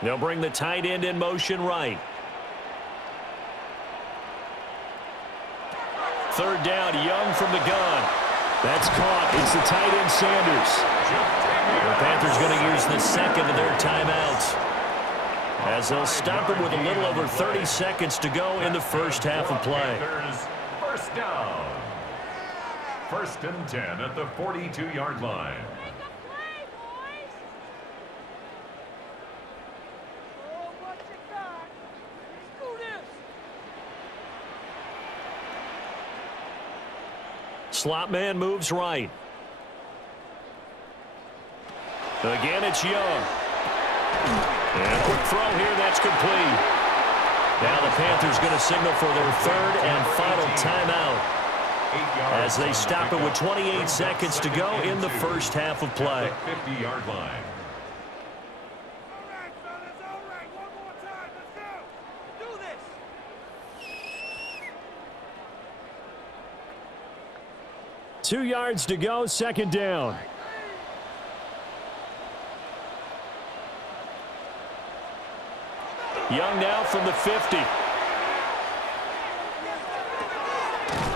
They'll bring the tight end in motion right. 3rd down, Young from the gun. That's caught. It's the tight end, Sanders. The Panthers going to use the second of their timeouts, as they'll stop him with a little over 30 seconds to go in the first half of play. First down. 1st and 10 at the 42-yard line. Slot man moves right. Again, it's Young. And a quick throw here, that's complete. Now the Panthers going to signal for their 3rd and final timeout, as they stop it with 28 seconds to go in the first half of play. 50-yard line. Two yards to go, 2nd down. Young now from the 50.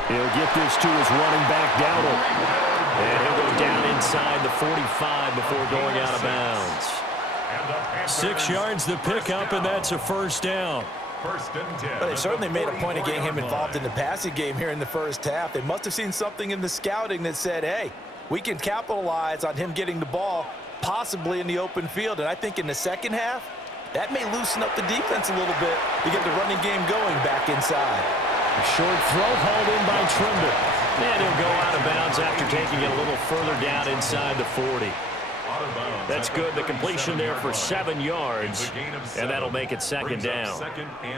He'll get this to his running back, Dowdle. And he'll go down inside the 45 before going out of bounds. 6 yards the pickup, and that's a 1st down. 1st and 10. But they certainly made a point of getting him involved in the passing game here in the first half. They must have seen something in the scouting that said, hey, we can capitalize on him getting the ball possibly in the open field. And I think in the second half, that may loosen up the defense a little bit to get the running game going back inside. A short throw hauled in by Trimble. And he'll go out of bounds after taking it a little further down inside the 40. That's good. The completion there for 7 yards, and that'll make it 2nd down.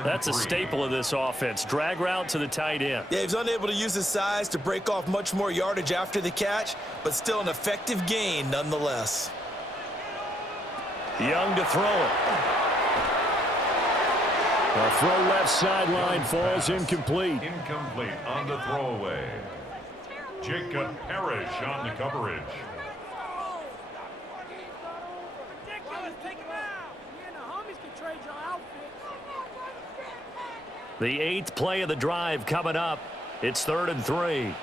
That's a staple of this offense. Drag route to the tight end. Yeah, he's unable to use his size to break off much more yardage after the catch, but still an effective gain nonetheless. Young to throw it. The throw left sideline falls incomplete. Incomplete on the throwaway. Jacob Parrish on the coverage. The 8th play of the drive coming up. It's 3rd and 3.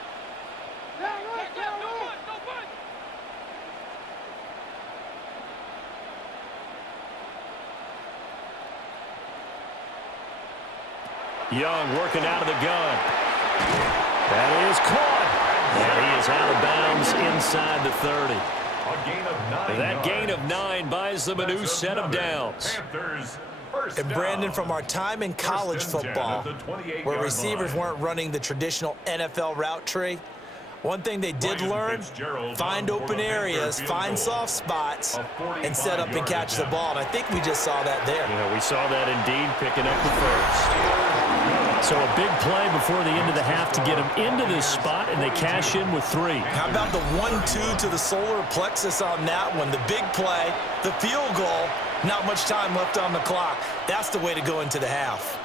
Young working out of the gun. That is caught. And he is out of bounds inside the 30. A gain of 9 That yards. gain of 9 buys them a new set of downs. Panthers. And Brandon, from our time in college football, where receivers weren't running the traditional NFL route tree, one thing they did learn, find open areas, find soft spots, and set up and catch the ball. And I think we just saw that there. You know, we saw that indeed, picking up the first. So a big play before the end of the half to get them into this spot, and they cash in with 3. How about the 1-2 to the solar plexus on that one? The big play, the field goal, not much time left on the clock. That's the way to go into the half.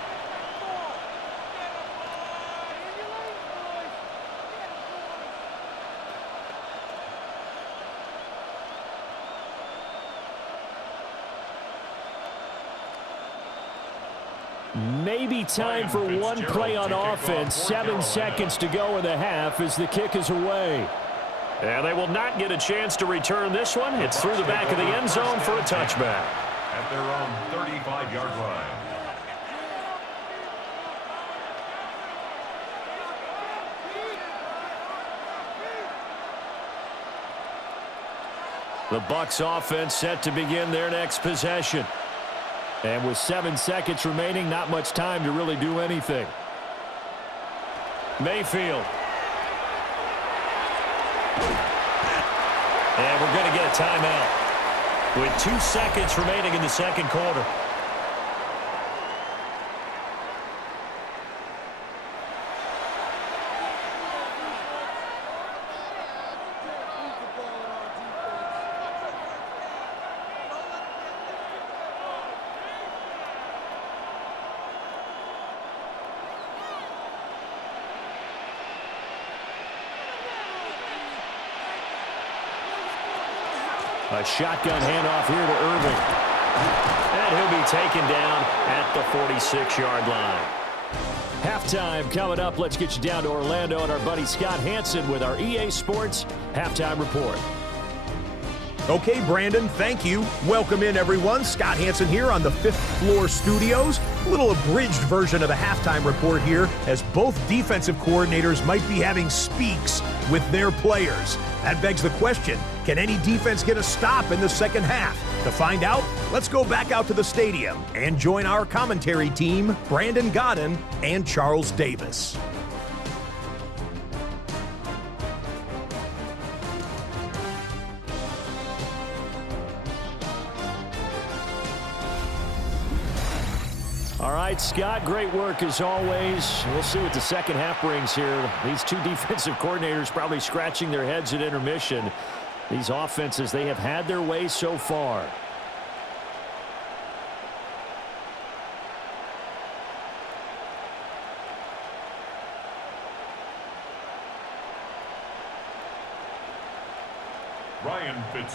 Maybe time for one play on offense. 7 seconds to go in the half as the kick is away. And they will not get a chance to return this one. It's through the back of the end zone for a touchback. At their own 35-yard line. The Bucs offense set to begin their next possession. And with 7 seconds remaining, not much time to really do anything. Mayfield. And we're going to get a timeout with 2 seconds remaining in the second quarter. A shotgun handoff here to Irving. And he'll be taken down at the 46-yard line. Halftime coming up. Let's get you down to Orlando and our buddy Scott Hansen with our EA Sports Halftime Report. Okay, Brandon, thank you. Welcome in, everyone. Scott Hansen here on the 5th floor studios. A little abridged version of the halftime report here, as both defensive coordinators might be having speaks with their players. That begs the question, can any defense get a stop in the second half? To find out, let's go back out to the stadium and join our commentary team, Brandon Godden and Charles Davis. All right, Scott, great work as always. We'll see what the second half brings here. These two defensive coordinators probably scratching their heads at intermission. These offenses, they have had their way so far.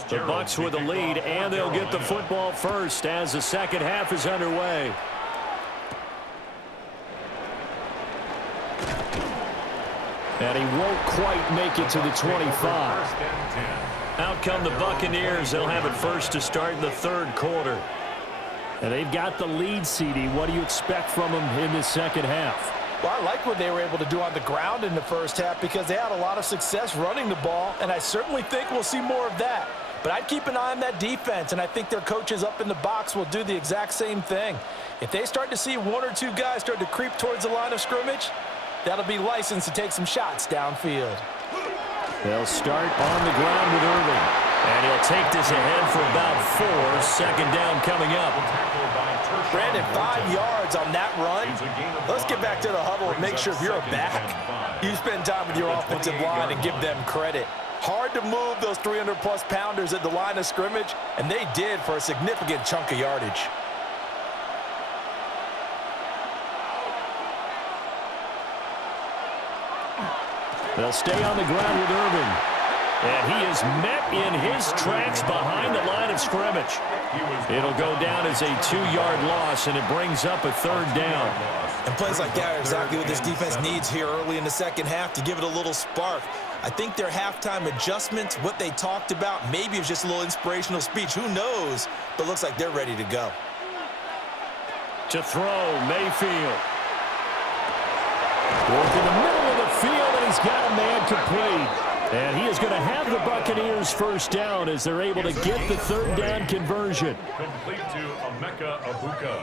The Bucs with the lead, and they'll get the football first as the second half is underway. And he won't quite make it to the 25. Out come the Buccaneers. They'll have it first to start in the third quarter. And they've got the lead, CD. What do you expect from them in the second half? Well, I like what they were able to do on the ground in the first half because they had a lot of success running the ball, and I certainly think we'll see more of that. But I'd keep an eye on that defense, and I think their coaches up in the box will do the exact same thing. If they start to see one or two guys start to creep towards the line of scrimmage, that'll be licensed to take some shots downfield. They'll start on the ground with Irving. And he'll take this ahead for about 4. Second down coming up. Brandon, 5 yards on that run. Let's get back to the huddle and make sure if you're a back, you spend time with your offensive line and give them credit. Hard to move those 300-plus pounders at the line of scrimmage, and they did for a significant chunk of yardage. They'll stay on the ground with Irving. And he is met in his tracks behind the line of scrimmage. It'll go down as a 2-yard loss, and it brings up a third down. And plays like that are exactly what this defense needs here early in the second half to give it a little spark. I think their halftime adjustments, what they talked about, maybe it was just a little inspirational speech. Who knows? But looks like they're ready to go. To throw, Mayfield. Work in the middle of the field, and he's got a man complete. And he is going to have the Buccaneers first down as they're able to get the third down conversion. Complete to Emeka Egbuka.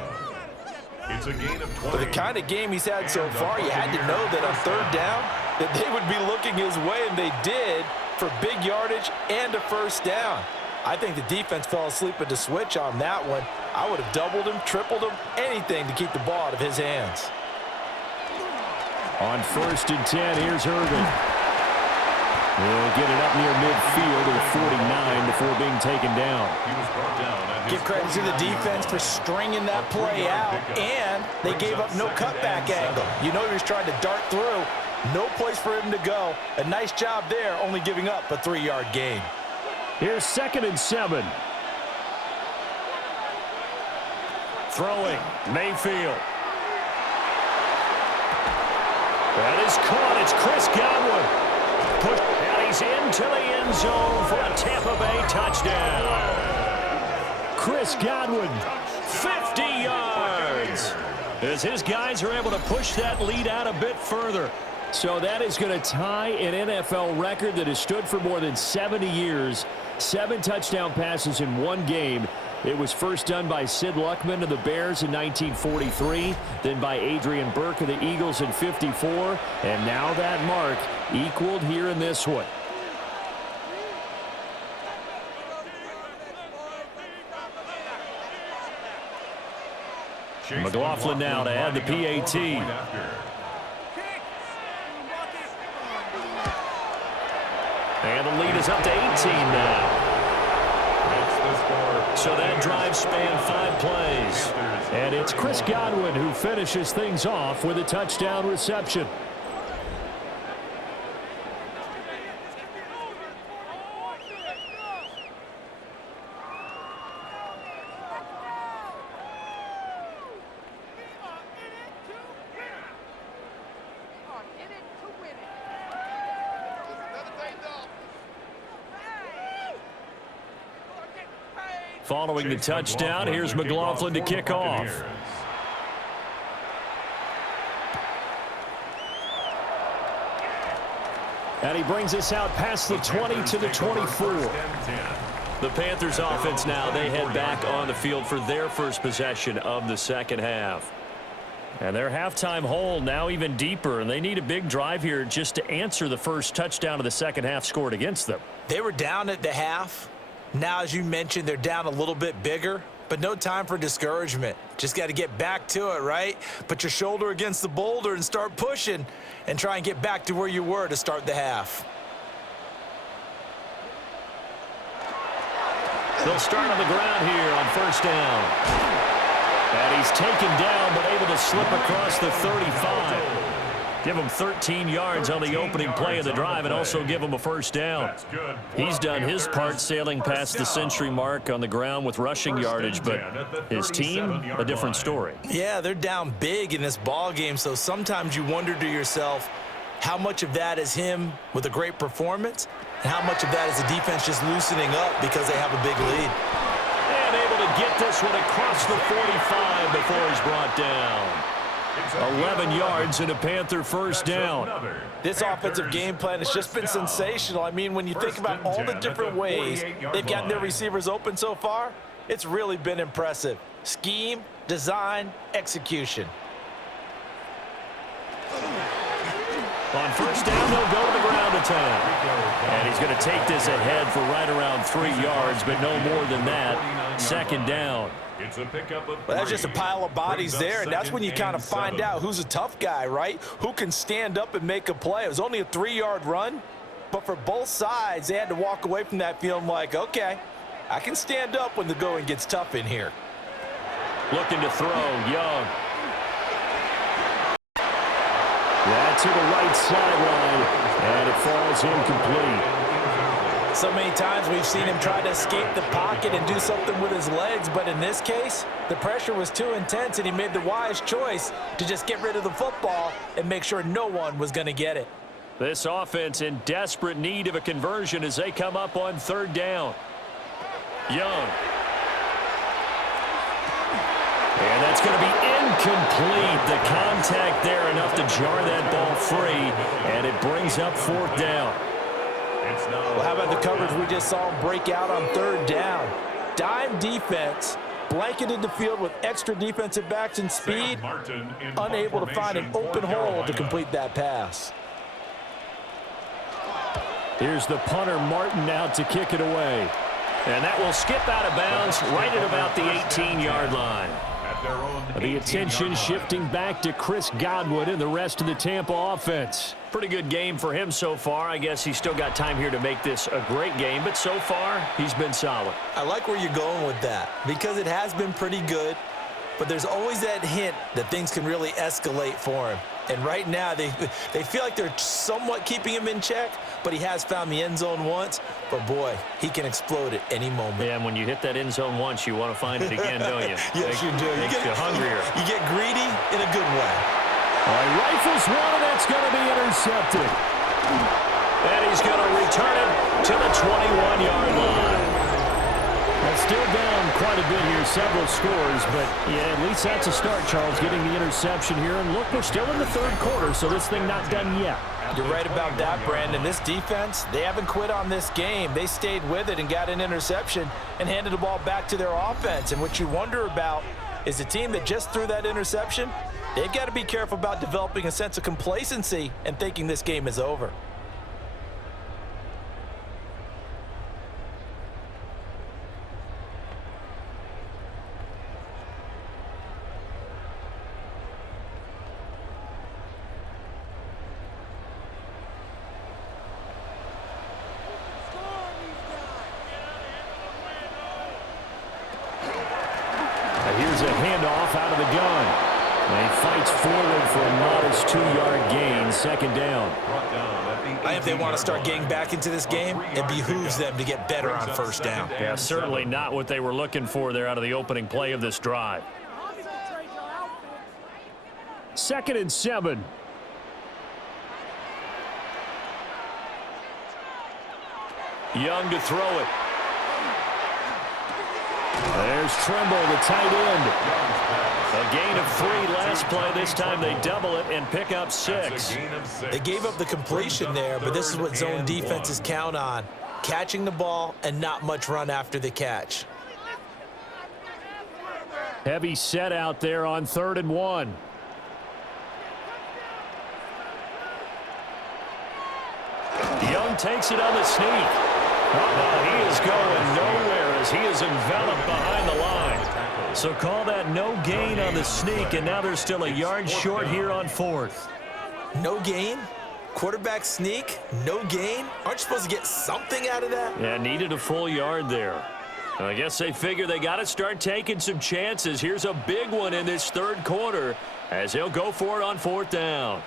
It's a gain of 20. For the kind of game he's had so far, you had to know that on third down that they would be looking his way, and they did for big yardage and a first down. I think the defense fell asleep at the switch on that one. I would have doubled him, tripled him, anything to keep the ball out of his hands. On 1st and 10, here's Irving. He'll get it up near midfield to the 49 before being taken down. He was brought down. Give credit to the defense for stringing that play out, and they gave up no cutback angle. You know he was trying to dart through. No place for him to go. A nice job there, only giving up a 3-yard gain. Here's 2nd and 7. Throwing, Mayfield. That is caught. It's Chris Godwin. Push, and he's into the end zone for a Tampa Bay touchdown. Chris Godwin, 50 yards. As his guys are able to push that lead out a bit further. So that is going to tie an NFL record that has stood for more than 70 years. 7 touchdown passes in one game. It was first done by Sid Luckman of the Bears in 1943, then by Adrian Burke of the Eagles in 54, and now that mark equaled here in this one. McLaughlin now to add the PAT. And the lead is up to 18 now. So that drive spanned 5 plays. And it's Chris Godwin who finishes things off with a touchdown reception. Following the touchdown, here's McLaughlin to kick off. And he brings us out past the 20 to the 24. The Panthers offense now, they head back on the field for their first possession of the second half. And their halftime hole now even deeper, and they need a big drive here just to answer the first touchdown of the second half scored against them. They were down at the half. Now, as you mentioned, they're down a little bit bigger, but no time for discouragement. Just got to get back to it, right? Put your shoulder against the boulder and start pushing and try and get back to where you were to start the half. They'll start on the ground here on first down. And he's taken down but able to slip across the 35. Give him 13 yards on the opening play of the drive and also give him a first down. He's done his part sailing past the century mark on the ground with rushing yardage, but his team, a different story. Yeah, they're down big in this ball game, so sometimes you wonder to yourself how much of that is him with a great performance and how much of that is the defense just loosening up because they have a big lead. And able to get this one across the 45 before he's brought down. 11 yards and a Panther first down. This offensive game plan has just been sensational. I mean, when you think about all the different ways they've gotten their receivers open so far, it's really been impressive. Scheme, design, execution. On first down, they'll go to the ground attack. And he's going to take this ahead for right around 3 yards, but no more than that. Second down. It's a pickup of Well, that's just a pile of bodies there, and that's when you kind of find out who's a tough guy, right? Who can stand up and make a play. It was only a 3-yard run, but for both sides, they had to walk away from that feeling like, okay, I can stand up when the going gets tough in here. Looking to throw, Young. That's to the right sideline, and it falls incomplete. So many times we've seen him try to escape the pocket and do something with his legs, but in this case, the pressure was too intense, and he made the wise choice to just get rid of the football and make sure no one was going to get it. This offense in desperate need of a conversion as they come up on third down. Young. And that's going to be incomplete. The contact there enough to jar that ball free, and it brings up fourth down. Well, how about the coverage we just saw him break out on third down? Dime defense, blanketed the field with extra defensive backs and speed, unable to find an open hole to complete that pass. Here's the punter, Martin, out to kick it away. And that will skip out of bounds right at about the 18-yard line. The attention shifting back to Chris Godwin and the rest of the Tampa offense. Pretty good game for him so far. I guess he's still got time here to make this a great game, but so far, he's been solid. I like where you're going with that because it has been pretty good, but there's always that hint that things can really escalate for him. And right now, they feel like they're somewhat keeping him in check, but he has found the end zone once. But, boy, he can explode at any moment. Yeah, and when you hit that end zone once, you want to find it again, don't you? Yes, you do. Makes you hungrier. You get greedy in a good way. All right, rifles one, and that's going to be intercepted. And he's going to return it to the 21-yard line. Well, still down quite a bit here, several scores, but yeah, at least that's a start, Charles, getting the interception here. And look, we're still in the third quarter, so this thing not done yet. You're right about that, Brandon. This defense, they haven't quit on this game. They stayed with it and got an interception and handed the ball back to their offense. And what you wonder about is the team that just threw that interception, they've got to be careful about developing a sense of complacency and thinking this game is over. Here's a handoff out of the gun. And he fights forward for a modest 2-yard gain, second down. If they want to start getting back into this game, it behooves them to get better on first down. Yeah, certainly not what they were looking for there out of the opening play of this drive. 2nd and 7. Young to throw it. There's Trimble, the tight end. A gain of 3 last play. This time they double it and pick up 6. They gave up the completion there, but this is what zone defenses count on. Catching the ball and not much run after the catch. Heavy set out there on 3rd and 1. Young takes it on the sneak. He is going nowhere as he is enveloped behind the line. So call that no gain on the sneak, and now they're still a yard short here on 4th. No gain? Quarterback sneak? No gain? Aren't you supposed to get something out of that? Yeah, needed a full yard there. I guess they figure they got to start taking some chances. Here's a big one in this 3rd quarter as he'll go for it on 4th down.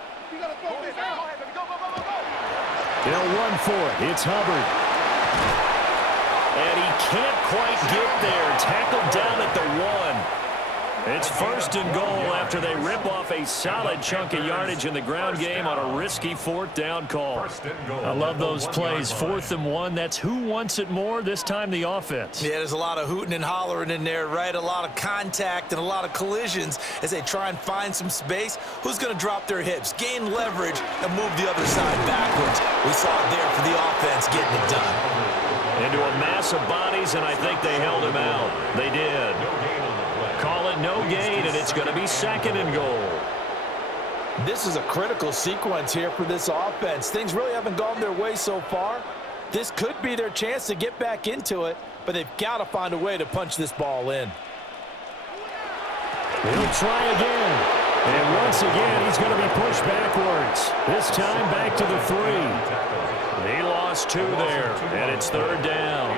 They'll run for it. It's Hubbard. And he can't quite get there. Tackled down at the 1. It's 1st and goal after they rip off a solid chunk of yardage in the ground game on a risky 4th down call. I love those plays. 4th and 1. That's who wants it more. This time the offense. Yeah, there's a lot of hooting and hollering in there, right? A lot of contact and a lot of collisions as they try and find some space. Who's going to drop their hips, gain leverage, and move the other side backwards? We saw it there for the offense getting it done. Into a mass of bodies, and I think they held him out. They did. Call it no gain, and it's going to be 2nd and goal. This is a critical sequence here for this offense. Things really haven't gone their way so far. This could be their chance to get back into it, but they've got to find a way to punch this ball in. He'll try again. And once again, he's going to be pushed backwards. This time back to the 3. He lost 2 there, and it's 3rd down.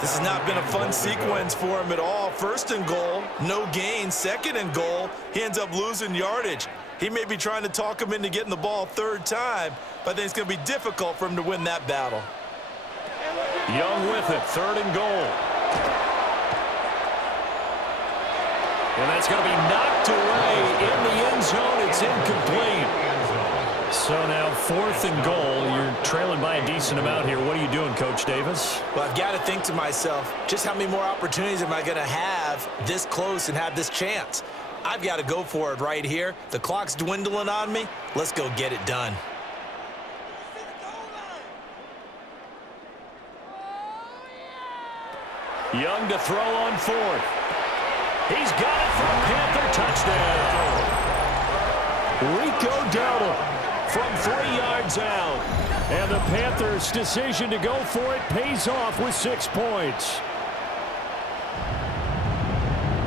This has not been a fun sequence for him at all. 1st and goal, no gain. 2nd and goal, he ends up losing yardage. He may be trying to talk him into getting the ball 3rd time, but I think it's going to be difficult for him to win that battle. Young with it, 3rd and goal. And that's going to be knocked away in the end zone. It's incomplete. So now 4th and goal. You're trailing by a decent amount here. What are you doing, Coach Davis? Well, I've got to think to myself, just how many more opportunities am I going to have this close and have this chance? I've got to go for it right here. The clock's dwindling on me. Let's go get it done. Young to throw on 4th. He's got it for a Panther touchdown. Rico Dowdle from 3 yards out. And the Panthers' decision to go for it pays off with 6 points.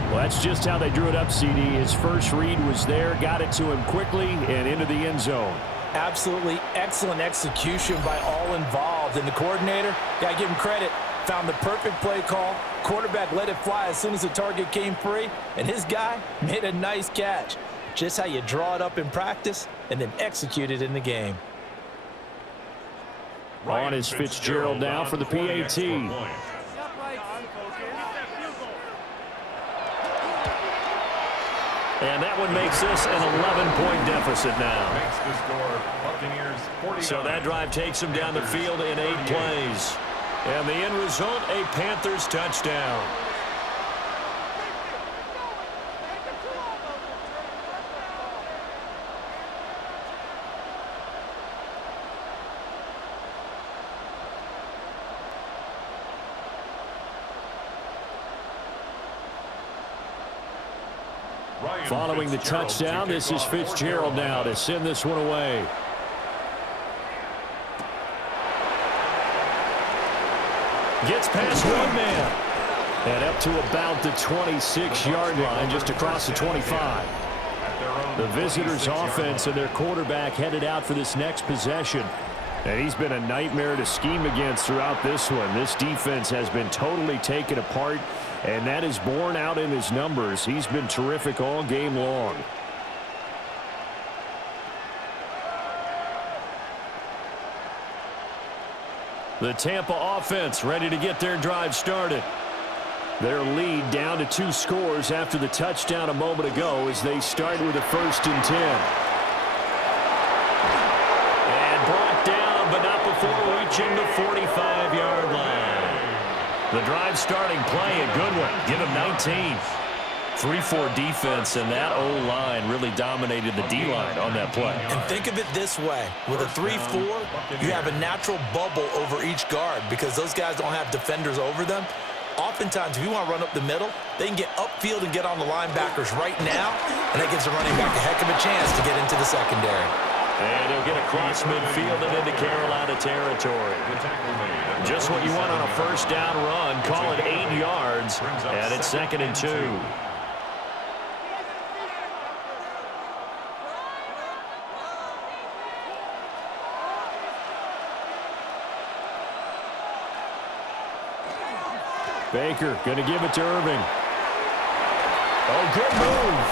Well, that's just how they drew it up, CD. His first read was there, got it to him quickly, and into the end zone. Absolutely excellent execution by all involved. And the coordinator, got to give him credit, found the perfect play call. Quarterback let it fly as soon as the target came free, and his guy made a nice catch. Just how you draw it up in practice and then execute it in the game. On is Fitzgerald now for the PAT. And that one makes this an 11-point deficit now. So that drive takes them down the field in 8 plays. And the end result, a Panthers touchdown. Following the touchdown, this is Fitzgerald now to send this one away. Gets past one man. And up to about the 26-yard line, just across the 25. The visitors' offense and their quarterback headed out for this next possession. And he's been a nightmare to scheme against throughout this one. This defense has been totally taken apart, and that is borne out in his numbers. He's been terrific all game long. The Tampa offense ready to get their drive started. Their lead down to 2 scores after the touchdown a moment ago as they start with a 1st and 10. And brought down, but not before reaching the 45-yard line. The drive starting play, a good one. Give him 19. 3-4 defense, and that O-line really dominated the D-line on that play. And think of it this way. With a 3-4, you have a natural bubble over each guard because those guys don't have defenders over them. Oftentimes, if you want to run up the middle, they can get upfield and get on the linebackers right now, and that gives the running back a heck of a chance to get into the secondary. And he'll get across midfield and into Carolina territory. Just what you want on a first down run. Call it 8 yards, and it's 2nd and 2. Baker going to give it to Irving. Oh, good move.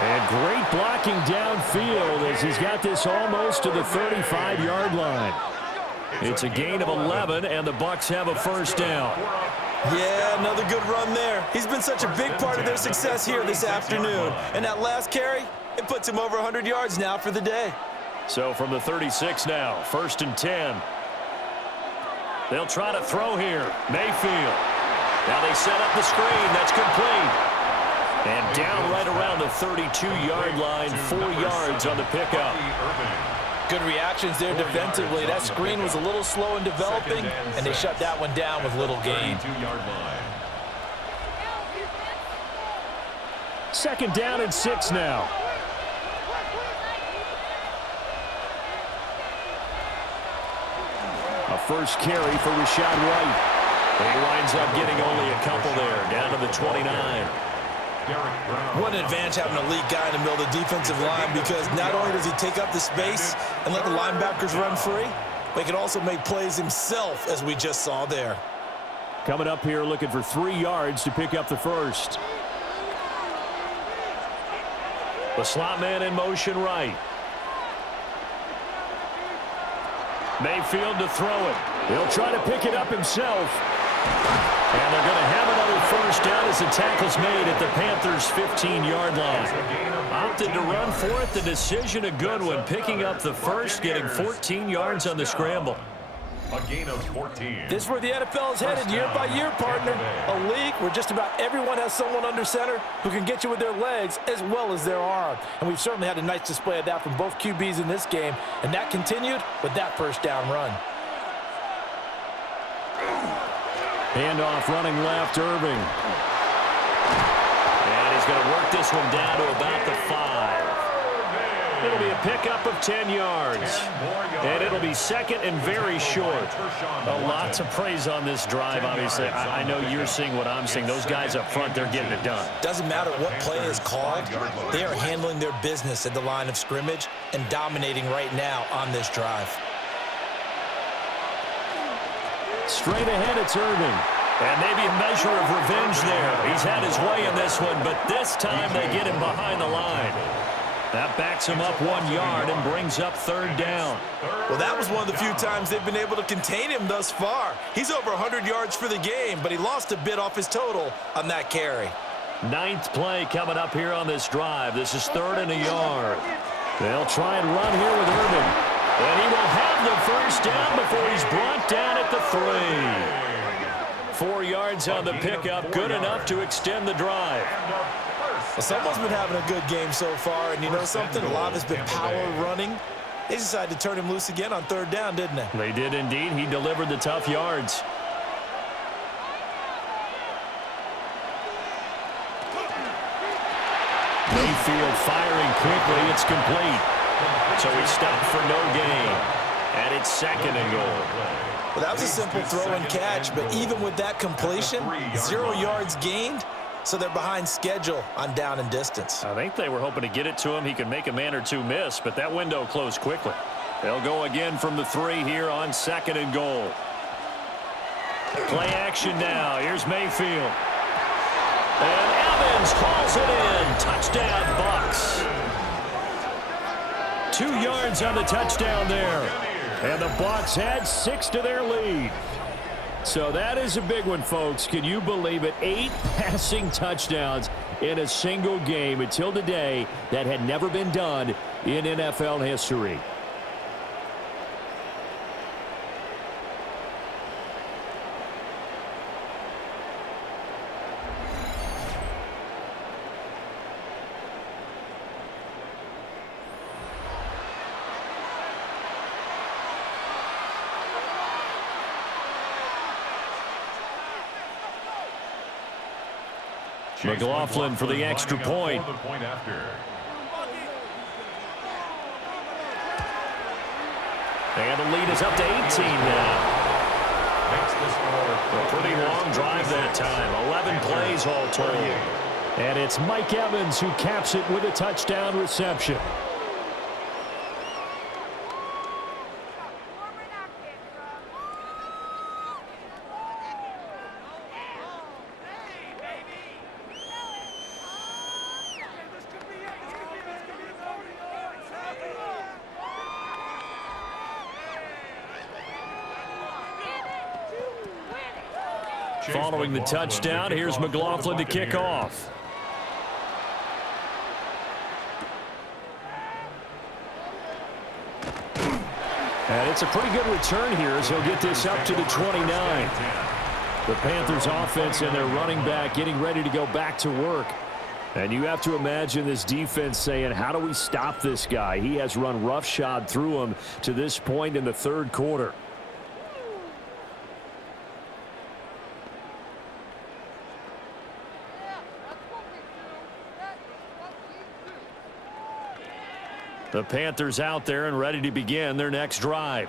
And great blocking downfield as he's got this almost to the 35-yard line. It's a gain of 11, and the Bucs have a first down. Yeah, another good run there. He's been such a big part of their success here this afternoon. And that last carry, it puts him over 100 yards now for the day. So from the 36 now, 1st and 10. They'll try to throw here. Mayfield. Now they set up the screen. That's complete. And down right around the 32-yard line, 4 yards on the pickup. Good reactions there defensively. That screen was a little slow in developing, and they shut that one down with little gain. 2nd down and 6 now. A first carry for Rashad White. And he winds up getting only a couple there, down to the 29. What an advantage having a elite guy in the middle of the defensive line, because not only does he take up the space and let the linebackers run free, but he can also make plays himself, as we just saw there. Coming up here looking for 3 yards to pick up the first. The slot man in motion right. Mayfield to throw it. He'll try to pick it up himself. And they're going to have another first down as the tackle's made at the Panthers' 15-yard line. Opted to run for it. The decision a good one. Picking up the first, getting 14 yards on the scramble. A gain of 14. This is where the NFL is headed year by year, partner. A league where just about everyone has someone under center who can get you with their legs as well as their arm. And we've certainly had a nice display of that from both QBs in this game. And that continued with that first down run. Handoff running left, Irving. And he's going to work this one down to about the 5. It'll be a pickup of 10 yards. And it'll be 2nd and very short. A lot to praise on this drive, obviously. I know you're seeing what I'm seeing. Those guys up front, they're getting it done. Doesn't matter what play is called. They are handling their business at the line of scrimmage and dominating right now on this drive. Straight ahead, it's Irving. And maybe a measure of revenge there. He's had his way in this one, but this time they get him behind the line. That backs him up 1 yard and brings up 3rd down. Well, that was one of the few times they've been able to contain him thus far. He's over 100 yards for the game, but he lost a bit off his total on that carry. 9th play coming up here on this drive. This is 3rd and a yard. They'll try and run here with Irving. And he will have the first down before he's brought down at the 3. 4 yards on the pickup, good enough to extend the drive. Well, someone's been having a good game so far, and you know something? A lot of it's been power running. They decided to turn him loose again on 3rd down, didn't they? They did indeed. He delivered the tough yards. Mayfield firing quickly. It's complete. So he stopped for no gain. And it's 2nd and goal. Well, that was a simple throw and catch, but even with that completion, 0 yards gained, so they're behind schedule on down and distance. I think they were hoping to get it to him. He could make a man or two miss, but that window closed quickly. They'll go again from the 3 here on 2nd and goal. Play action now. Here's Mayfield. And Evans calls it in. Touchdown, Bucs. 2 yards on the touchdown there. And the Bucs had 6 to their lead. So that is a big one, folks. Can you believe it? 8 passing touchdowns in a single game. Until today, that had never been done in NFL history. McLaughlin for the extra point. And the lead is up to 18 now. A pretty long drive that time. 11 plays all told. And it's Mike Evans who caps it with a touchdown reception. Following the touchdown, here's McLaughlin to kick off. And it's a pretty good return here as he'll get this up to the 29. The Panthers offense and their running back getting ready to go back to work. And you have to imagine this defense saying, how do we stop this guy? He has run roughshod through him to this point in the third quarter. The Panthers out there and ready to begin their next drive.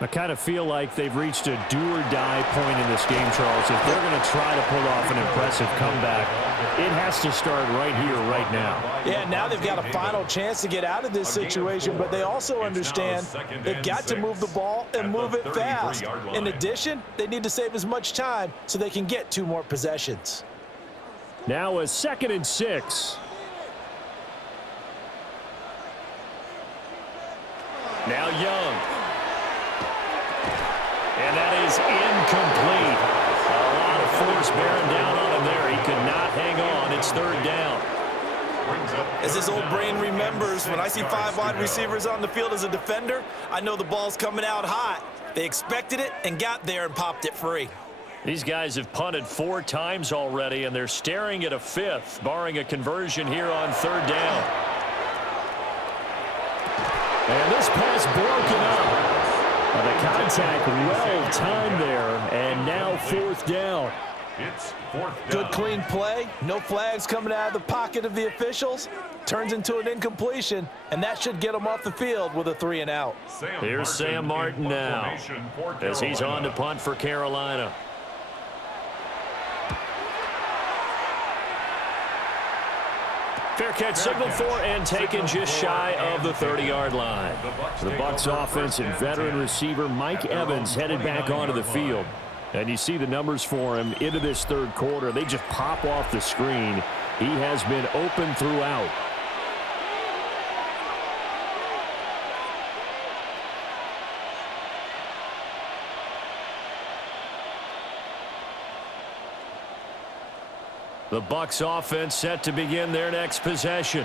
I kind of feel like they've reached a do-or-die point in this game, Charles. If they're going to try to pull off an impressive comeback, it has to start right here, right now. Yeah, now they've got a final chance to get out of this situation, but they also understand they've got to move the ball and move it fast. In addition, they need to save as much time so they can get 2 more possessions. Now a 2nd and 6. Now Young. And that is incomplete. A lot of force bearing down on him there. He could not hang on. It's 3rd down. As his old brain remembers, when I see 5 wide receivers on the field as a defender, I know the ball's coming out hot. They expected it and got there and popped it free. These guys have punted 4 times already, and they're staring at a 5th, barring a conversion here on 3rd down. And this pass broken up. The contact well timed there, and now 4th down. It's 4th down. Good clean play. No flags coming out of the pocket of the officials. Turns into an incompletion, and that should get them off the field with a 3 and out. Here's Sam Martin now as he's on to punt for Carolina. Fair catch signaled for and taken just shy of the 30-yard line. The Bucs offense and veteran receiver Mike Evans headed back onto the field. And you see the numbers for him into this 3rd quarter. They just pop off the screen. He has been open throughout. The Bucs offense set to begin their next possession.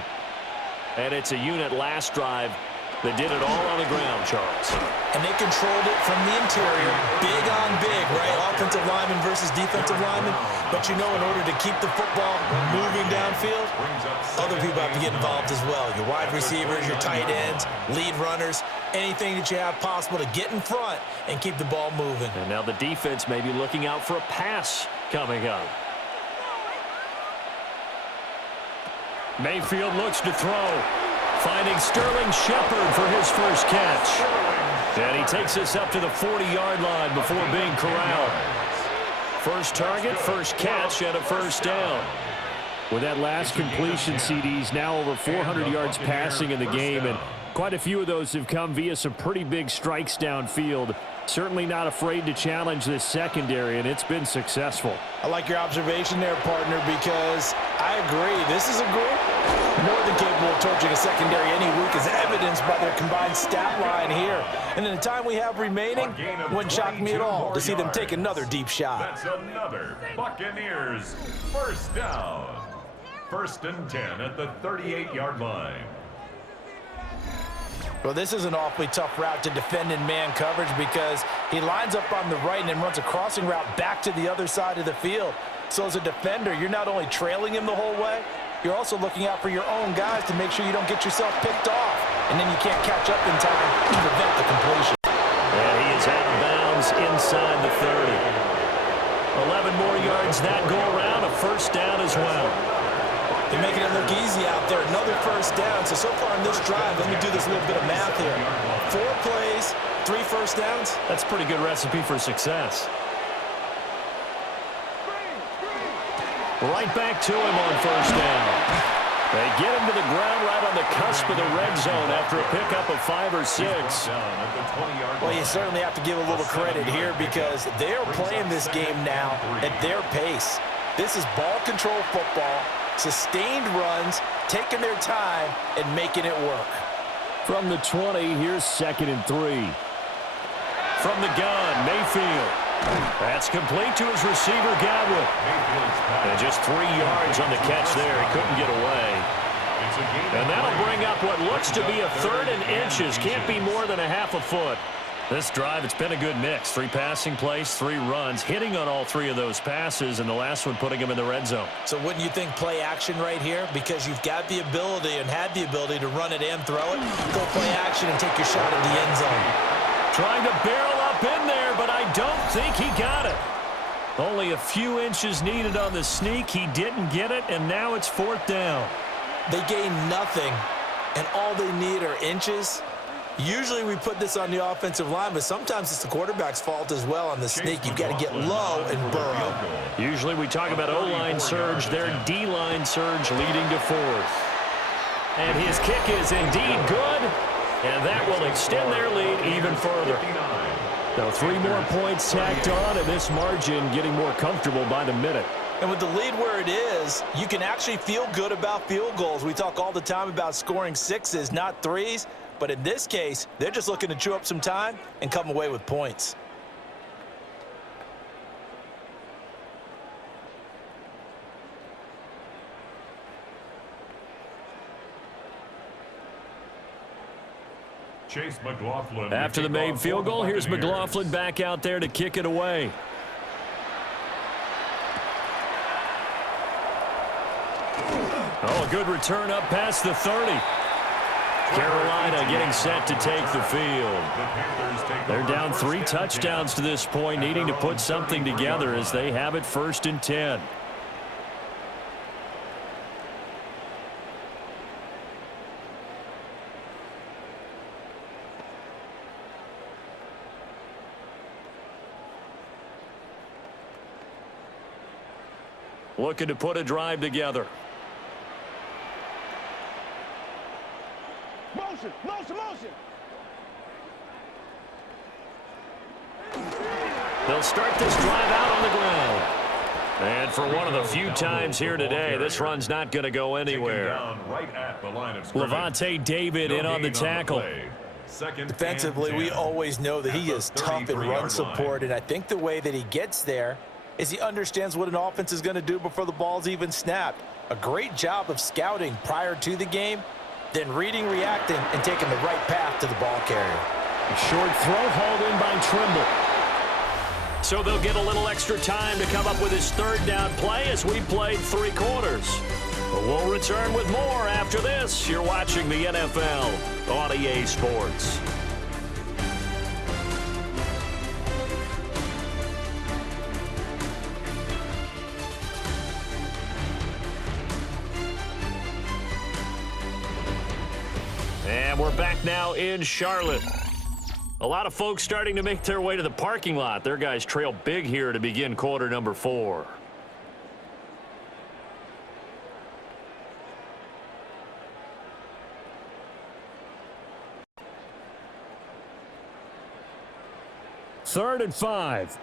And it's a unit last drive that did it all on the ground, Charles. And they controlled it from the interior. Big on big, right? Offensive lineman versus defensive lineman. But you know, in order to keep the football moving downfield, other people have to get involved as well. Your wide receivers, your tight ends, lead runners, anything that you have possible to get in front and keep the ball moving. And now the defense may be looking out for a pass coming up. Mayfield looks to throw, finding Sterling Shepard for his first catch. And he takes us up to the 40-yard line before being corralled. First target, first catch, and a 1st down. With that last completion, CD's now over 400 yards passing in the game, and quite a few of those have come via some pretty big strikes downfield. Certainly not afraid to challenge this secondary, and it's been successful. I like your observation there, partner, because I agree. This is a group more than capable of torching a secondary any week, as evidenced by their combined stat line here. And in the time we have remaining, wouldn't shock me at all to see them take another deep shot. That's another Buccaneers 1st down. 1st and 10 at the 38-yard line. Well, this is an awfully tough route to defend in man coverage because he lines up on the right and then runs a crossing route back to the other side of the field. So as a defender, you're not only trailing him the whole way, you're also looking out for your own guys to make sure you don't get yourself picked off. And then you can't catch up in time to prevent the completion. And he is out of bounds inside the 30. 11 more yards that go around, a first down as well. They're making it look easy out there. Another first down. So far in this drive, let me do this little bit of math here. 4 plays, 3 first downs. That's a pretty good recipe for success. Right back to him on first down. They get him to the ground right on the cusp of the red zone after a pickup of 5 or 6. Well, you certainly have to give a little credit here because they're playing this game now at their pace. This is ball control football, sustained runs, taking their time, and making it work. From the 20, here's 2nd and 3. From the gun, Mayfield. That's complete to his receiver, Godwin. And just 3 yards on the catch there. He couldn't get away. And that'll bring up what looks to be a 3rd and inches. Can't be more than a half a foot. This drive, it's been a good mix. 3 passing plays, 3 runs, hitting on all 3 of those passes, and the last one putting him in the red zone. So wouldn't you think play action right here? Because you've got the ability and had the ability to run it and throw it. Go play action and take your shot at the end zone. Trying to barrel up in there, but I don't think he got it. Only a few inches needed on the sneak. He didn't get it, and now it's 4th down. They gain nothing, and all they need are inches. Usually we put this on the offensive line, but sometimes it's the quarterback's fault as well on the sneak. You've got to get low and burrow. Usually we talk about O-line surge, their D-line surge leading to 4th. And his kick is indeed good, and that will extend their lead even further. Now 3 more points tacked on, and this margin getting more comfortable by the minute. And with the lead where it is, you can actually feel good about field goals. We talk all the time about scoring 6s, not 3s. But in this case, they're just looking to chew up some time and come away with points. Chase McLaughlin. After the made field goal, here's McLaughlin back out there to kick it away. Oh, a good return up past the 30. Carolina getting set to take the field. They're down 3 touchdowns to this point, needing to put something together as they have it 1st and 10. Looking to put a drive together. Motion, motion, motion. They'll start this drive out on the ground. And for one of the few times here today, this run's not going to go anywhere. Levante David in on the tackle. Defensively, we always know that he is tough in run support, and I think the way that he gets there is he understands what an offense is going to do before the ball's even snapped. A great job of scouting prior to the game, then reading, reacting, and taking the right path to the ball carrier. A short throw hauled in by Trimble. So they'll get a little extra time to come up with his 3rd down play as we played 3 quarters. But we'll return with more after this. You're watching the NFL on EA Sports. And we're back now in Charlotte. A lot of folks starting to make their way to the parking lot. Their guys trail big here to begin quarter number 4. Third and 5.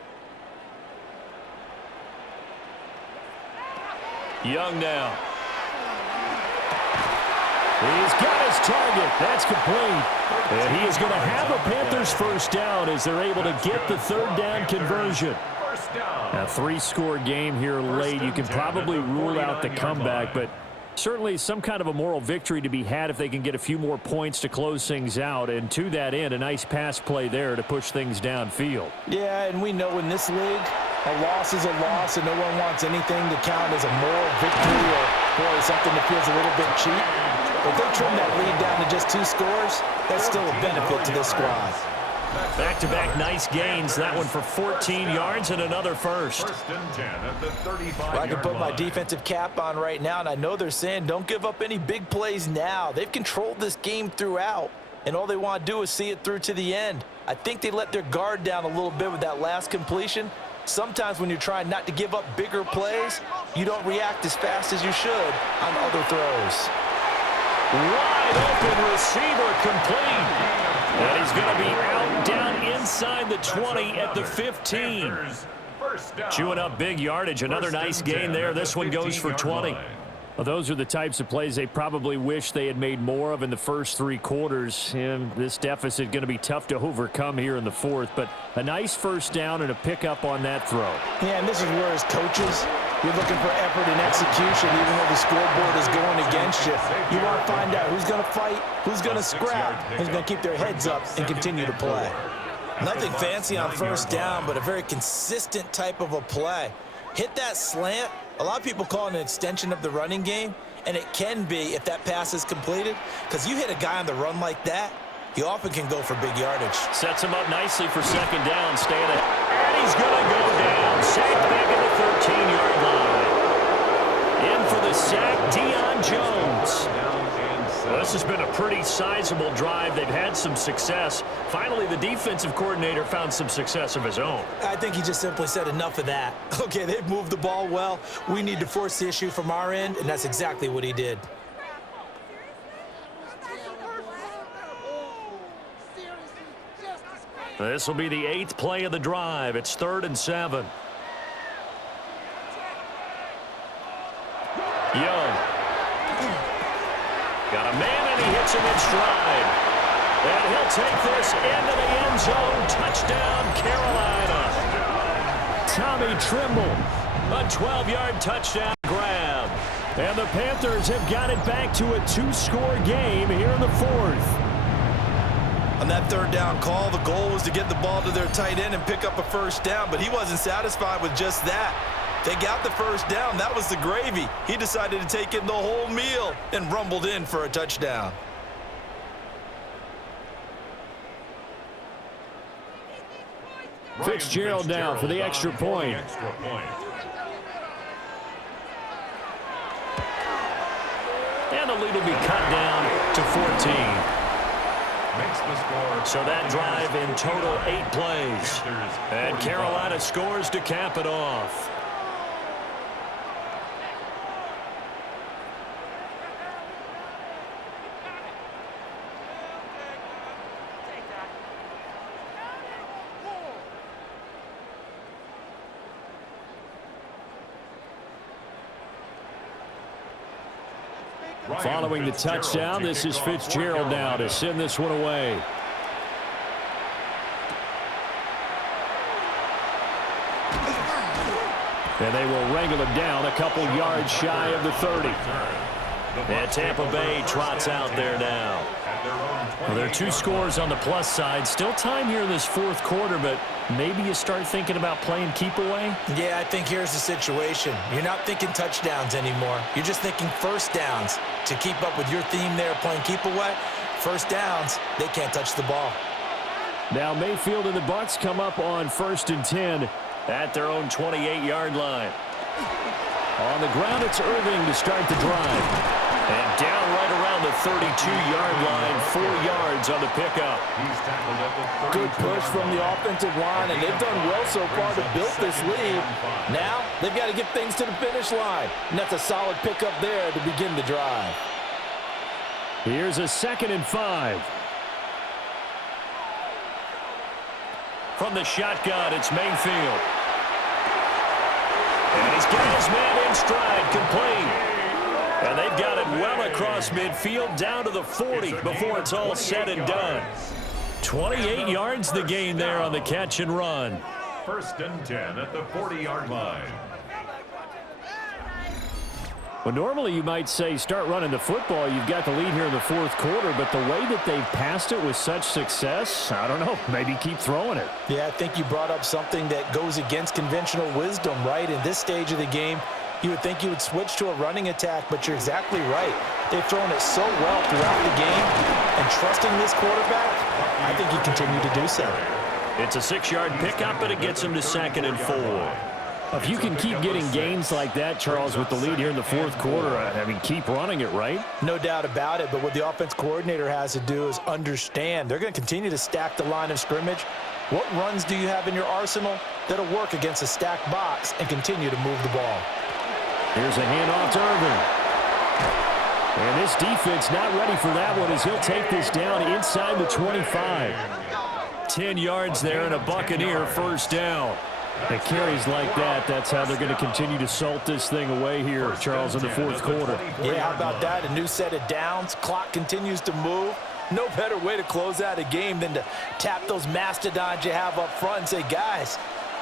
Young now. He's got his target. That's complete. And he is going to have a Panthers first down as they're able to get the 3rd down conversion. A 3-score game here late. You can probably rule out the comeback, but certainly some kind of a moral victory to be had if they can get a few more points to close things out. And to that end, a nice pass play there to push things downfield. Yeah, and we know in this league, a loss is a loss, and no one wants anything to count as a moral victory or, boy, something that feels a little bit cheap. If they trim that lead down to just 2 scores, that's still a benefit to this squad. Back-to-back nice gains. That one for 14 yards and another first. First and 10 at the 35-yard Well, I can put my line. defensive cap on right now, and I know they're saying don't give up any big plays now. They've controlled this game throughout, and all they want to do is see it through to the end. I think they let their guard down a little bit with that last completion. Sometimes when you're trying not to give up bigger plays, you don't react as fast as you should on other throws. Wide open receiver complete. And he's going to be out down inside the 20 at the 15. First down. Chewing up big yardage. Another nice gain there. This one goes for 20. Well, those are the types of plays they probably wish they had made more of in the first 3 quarters. And this deficit going to be tough to overcome here in the fourth. But a nice first down and a pickup on that throw. Yeah, and this is where as coaches, you're looking for effort and execution even though the scoreboard is going against you. You want to find out who's going to fight, who's going to scrap, who's going to keep their heads up and continue to play. Nothing fancy on first down, but a very consistent type of a play. Hit that slant. A lot of people call it an extension of the running game, and it can be if that pass is completed, because you hit a guy on the run like that, he often can go for big yardage. Sets him up nicely for second down. Stay at it. And he's going to go down. Sacked back at the 13-yard line. In for the sack, Deion Jones. Well, this has been a pretty sizable drive. They've had some success. Finally, the defensive coordinator found some success of his own. I think he just simply said enough of that. Okay, they've moved the ball well. We need to force the issue from our end, and that's exactly what he did. This will be the 8th play of the drive. It's 3rd and 7. Young. Got a man, and he hits him in stride. And he'll take this into the end zone. Touchdown, Carolina. Tommy Trimble. A 12-yard touchdown grab. And the Panthers have got it back to a 2-score game here in the 4th. On that 3rd down call, the goal was to get the ball to their tight end and pick up a first down, but he wasn't satisfied with just that. They got the first down. That was the gravy. He decided to take in the whole meal and rumbled in for a touchdown. Fitzgerald now for the extra point. And the lead will be cut down to 14. So that drive in total 8 plays. And Carolina scores to cap it off. Following the touchdown, this is Fitzgerald now to send this one away. And they will wrangle him down a couple yards shy of the 30. And Tampa Bay trots out there now. Well, there are 2 scores on the plus side. Still time here in this 4th quarter, but maybe you start thinking about playing keep away? Yeah, I think here's the situation. You're not thinking touchdowns anymore. You're just thinking first downs. To keep up with your theme there playing keep away, first downs, they can't touch the ball. Now Mayfield and the Bucs come up on 1st and 10 at their own 28-yard line. On the ground, it's Irving to start the drive. And down right around the 32-yard line, 4 yards on the pickup. Good push from the offensive line, and they've done well so far to build this lead. Now, they've got to get things to the finish line, and that's a solid pickup there to begin the drive. Here's a 2nd and 5. From the shotgun, it's Mayfield. And he's got his man in stride, complete. And they've got it well across midfield down to the 40 before it's all said and done. 28 yards the gain there on the catch and run. 1st and 10 at the 40-yard line. Well, normally you might say start running the football. You've got the lead here in the 4th quarter, but the way that they've passed it with such success, I don't know, maybe keep throwing it. Yeah, I think you brought up something that goes against conventional wisdom, right? In this stage of the game, you would think you would switch to a running attack, but you're exactly right. They've thrown it so well throughout the game, and trusting this quarterback, I think he continued to do so. It's a 6-yard pickup, but it gets him to 2nd and 4. If you can keep getting gains like that, Charles, with the lead here in the fourth quarter, I mean, keep running it, right? No doubt about it, but what the offense coordinator has to do is understand. They're going to continue to stack the line of scrimmage. What runs do you have in your arsenal that'll work against a stacked box and continue to move the ball? Here's a handoff to Irvin. And this defense not ready for that one as he'll take this down inside the 25. 10 yards there and a Buccaneer first down. It carries like that. That's how they're going to continue to salt this thing away here, Charles, in the fourth quarter. Yeah, how about that? A new set of downs. Clock continues to move. No better way to close out a game than to tap those mastodons you have up front and say, guys,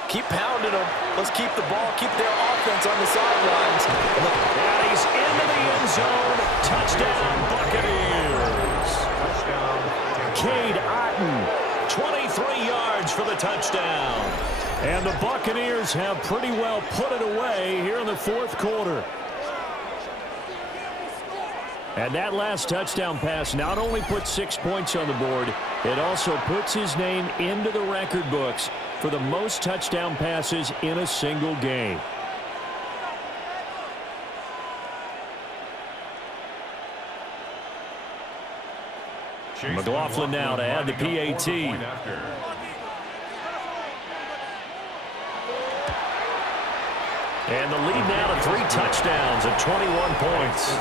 keep pounding them. Let's keep the ball, keep their offense on the sidelines. And he's into the end zone. Touchdown, Buccaneers. Cade Otton, 23 yards for the touchdown. And the Buccaneers have pretty well put it away here in the fourth quarter. And that last touchdown pass not only puts 6 points on the board, it also puts his name into the record books for the most touchdown passes in a single game. McLaughlin now to add the PAT. And the lead now to 3 touchdowns at 21 points.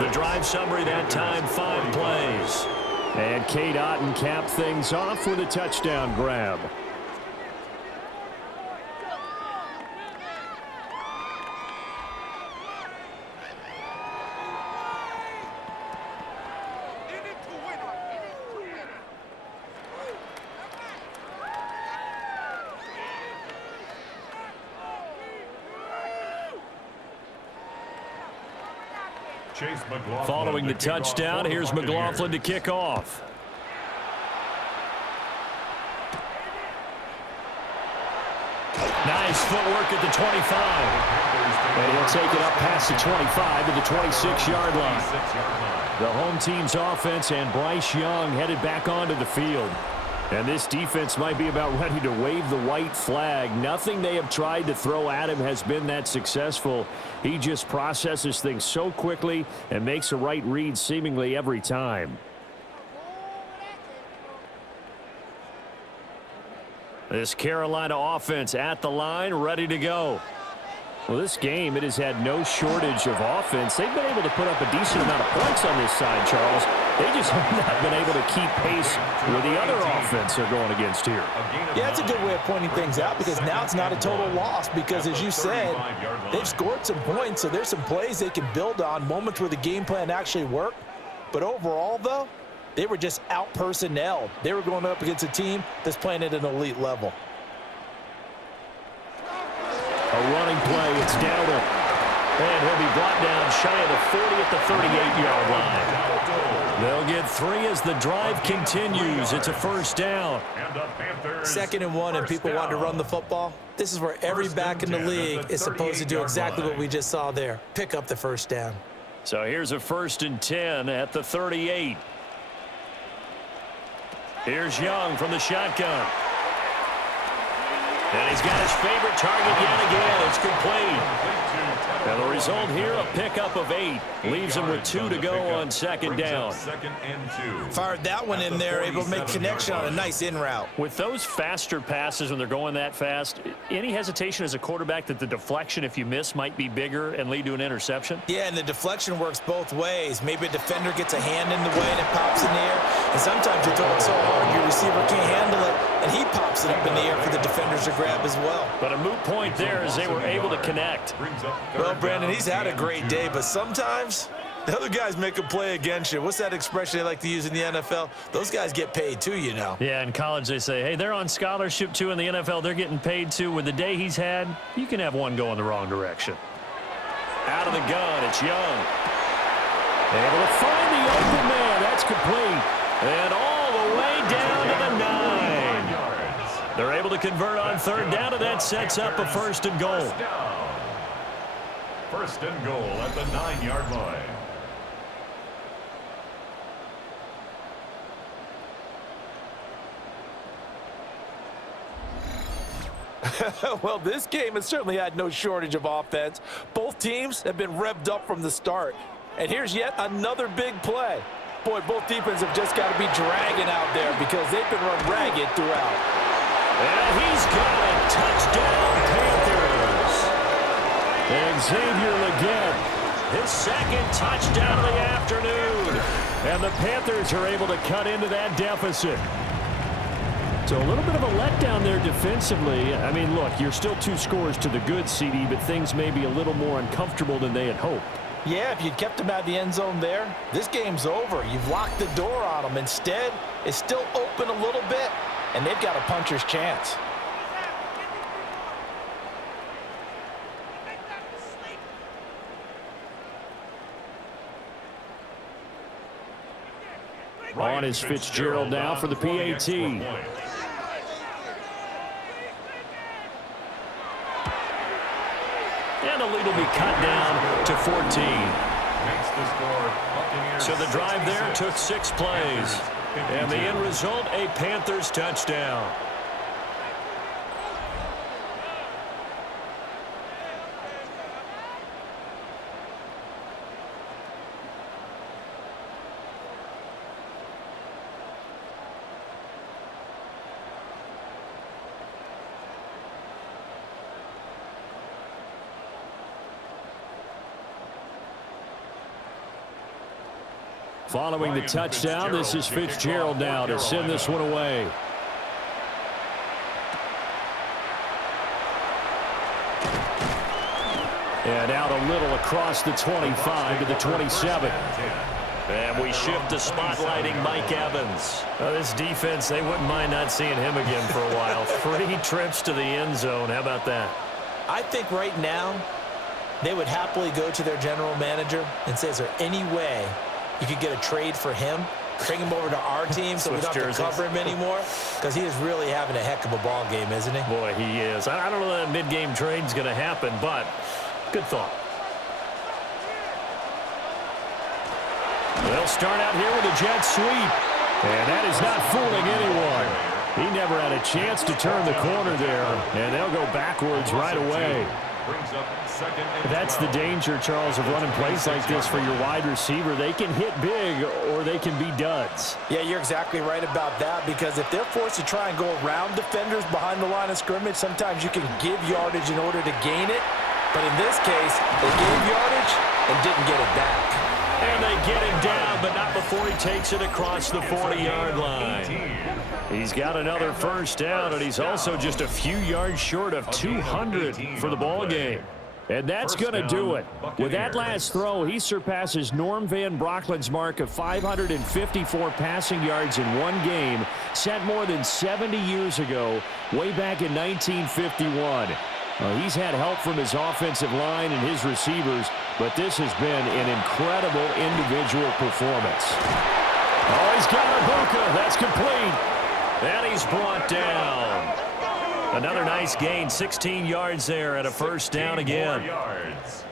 The drive summary that time, 5 plays. And Cade Otton capped things off with a touchdown grab. Following the touchdown, here's McLaughlin to kick off. Nice footwork at the 25. And he'll take it up past the 25 to the 26-yard line. The home team's offense and Bryce Young headed back onto the field. And this defense might be about ready to wave the white flag. Nothing they have tried to throw at him has been that successful. He just processes things so quickly and makes a right read seemingly every time. This Carolina offense at the line, ready to go. Well, this game, it has had no shortage of offense. They've been able to put up a decent amount of points on this side, Charles. They just have not been able to keep pace with the other offense they're going against here. Yeah, it's a good way of pointing things out because now it's not a total loss because, as you said, they've scored some points, so there's some plays they can build on, moments where the game plan actually worked. But overall, though, they were just out-personnelled. They were going up against a team that's playing at an elite level. A running play, it's Dowdle. And he'll be brought down shy of the 40 at the 38-yard line. They'll get 3 as the drive continues. It's a first down. 2nd and 1, and people want to run the football. This is where every back in the league is supposed to do exactly what we just saw there. Pick up the first down. So here's a 1st and 10 at the 38. Here's Young from the shotgun. And he's got his favorite target yet again. It's complete. And the result here, a pickup of 8. Leaves him with 2 to go on 2nd down. Fired that one in there, able to make connection on a nice in route. With those faster passes when they're going that fast, any hesitation as a quarterback that the deflection, if you miss, might be bigger and lead to an interception? Yeah, and the deflection works both ways. Maybe a defender gets a hand in the way and it pops in the air. And sometimes you throw it so hard your receiver can't handle it, and he pops it up in the air for the defenders to grab as well. But a moot point there as they were able to connect. Well, Brandon, he's had a great day, but sometimes the other guys make a play against you. What's that expression they like to use in the NFL? Those guys get paid too, you know. Yeah, in college they say, hey, they're on scholarship too. In the NFL, they're getting paid too. With the day he's had, you can have one go in the wrong direction. Out of the gun, it's Young. Able to find the open man. That's complete. And all the way down to the 9. They're able to convert on 3rd down, and that sets up a 1st and goal. 1st and goal at the 9-yard line. Well, this game has certainly had no shortage of offense. Both teams have been revved up from the start. And here's yet another big play. Boy, both defenses have just got to be dragging out there because they've been run ragged throughout. And he's got a touchdown, Panthers. And Xavier Legette, his second touchdown of the afternoon. And the Panthers are able to cut into that deficit. So a little bit of a letdown there defensively. I mean, look, you're still 2 scores to the good, CD, but things may be a little more uncomfortable than they had hoped. Yeah, if you'd kept them out of the end zone there, this game's over. You've locked the door on them. Instead, it's still open a little bit, and they've got a puncher's chance. On is Fitzgerald now for the PAT. And the lead will be cut down to 14. So the drive there took 6 plays. And the end result, a Panthers touchdown. Following the touchdown, this is Fitzgerald now to send this one away. And out a little across the 25 to the 27. And we shift to spotlighting Mike Evans. This defense, they wouldn't mind not seeing him again for a while. 3 trips to the end zone. How about that? I think right now they would happily go to their general manager and say, is there any way you could get a trade for him, bring him over to our team so we don't have to cover him anymore? Because he is really having a heck of a ball game, isn't he? Boy, he is. I don't know that mid-game trade's going to happen, but good thought. They'll start out here with a jet sweep. And that is not fooling anyone. He never had a chance to turn the corner there. And they'll go backwards right away. That's the danger, Charles, of running plays like this for your wide receiver. They can hit big or they can be duds. Yeah, you're exactly right about that, because if they're forced to try and go around defenders behind the line of scrimmage, sometimes you can give yardage in order to gain it. But in this case, they gave yardage and didn't get it back. And they get him down, but not before he takes it across the 40-yard line. He's got another first down, and he's also just a few yards short of 200 for the ball game. And that's going to do it. With that last throw, he surpasses Norm Van Brocklin's mark of 554 passing yards in one game, set more than 70 years ago, way back in 1951. He's had help from his offensive line and his receivers, but this has been an incredible individual performance. Oh, he's got Ibuka. That's complete. And he's brought down. Another nice gain, 16 yards there and a first down again. Yards.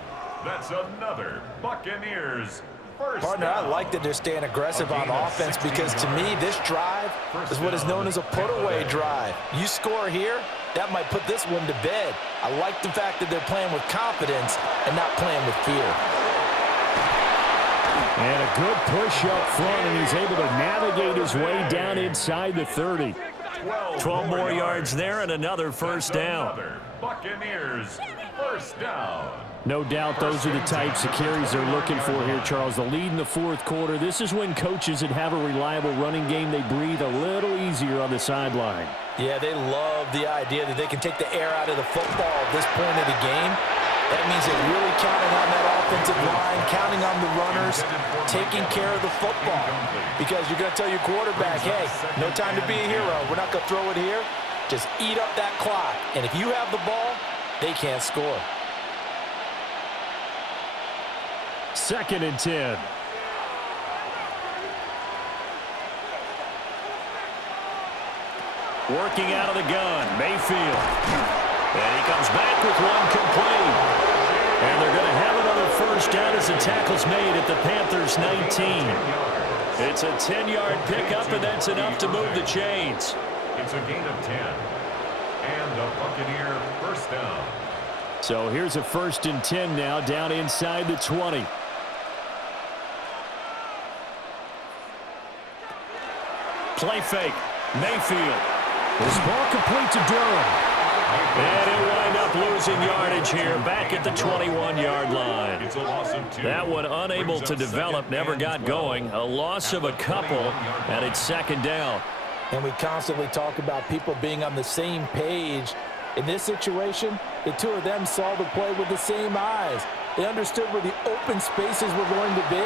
That's another Buccaneers first Partner, down. I like that they're staying aggressive on offense, because to me, this drive is what is known as a put-away drive. You score here, that might put this one to bed. I like the fact that they're playing with confidence and not playing with fear. And a good push up front, and he's able to navigate his way down inside the 30. 12 more yards there and another first down. Buccaneers first down. No doubt those are the types of carries they're looking for here, Charles. The lead in the fourth quarter. This is when coaches that have a reliable running game, they breathe a little easier on the sideline. Yeah, they love the idea that they can take the air out of the football at this point of the game. That means they're really counting on that offensive line, counting on the runners, taking care of the football. Because you're going to tell your quarterback, hey, no time to be a hero. We're not going to throw it here. Just eat up that clock. And if you have the ball, they can't score. 2nd and 10. Working out of the gun, Mayfield. And he comes back with one complete. And they're going to have another first down as the tackle's made at the Panthers' 19. It's a 10-yard pickup, and that's enough to move the chains. It's a gain of 10. And the Buccaneer first down. So here's a 1st and 10 now, down inside the 20. Play fake. Mayfield. This ball complete to Durham. And he'll wind up losing yardage here back at the 21-yard line. It's a loss of 2. That one unable to develop, never got going. A loss of a couple, and it's 2nd down. And we constantly talk about people being on the same page. In this situation, the two of them saw the play with the same eyes. They understood where the open spaces were going to be,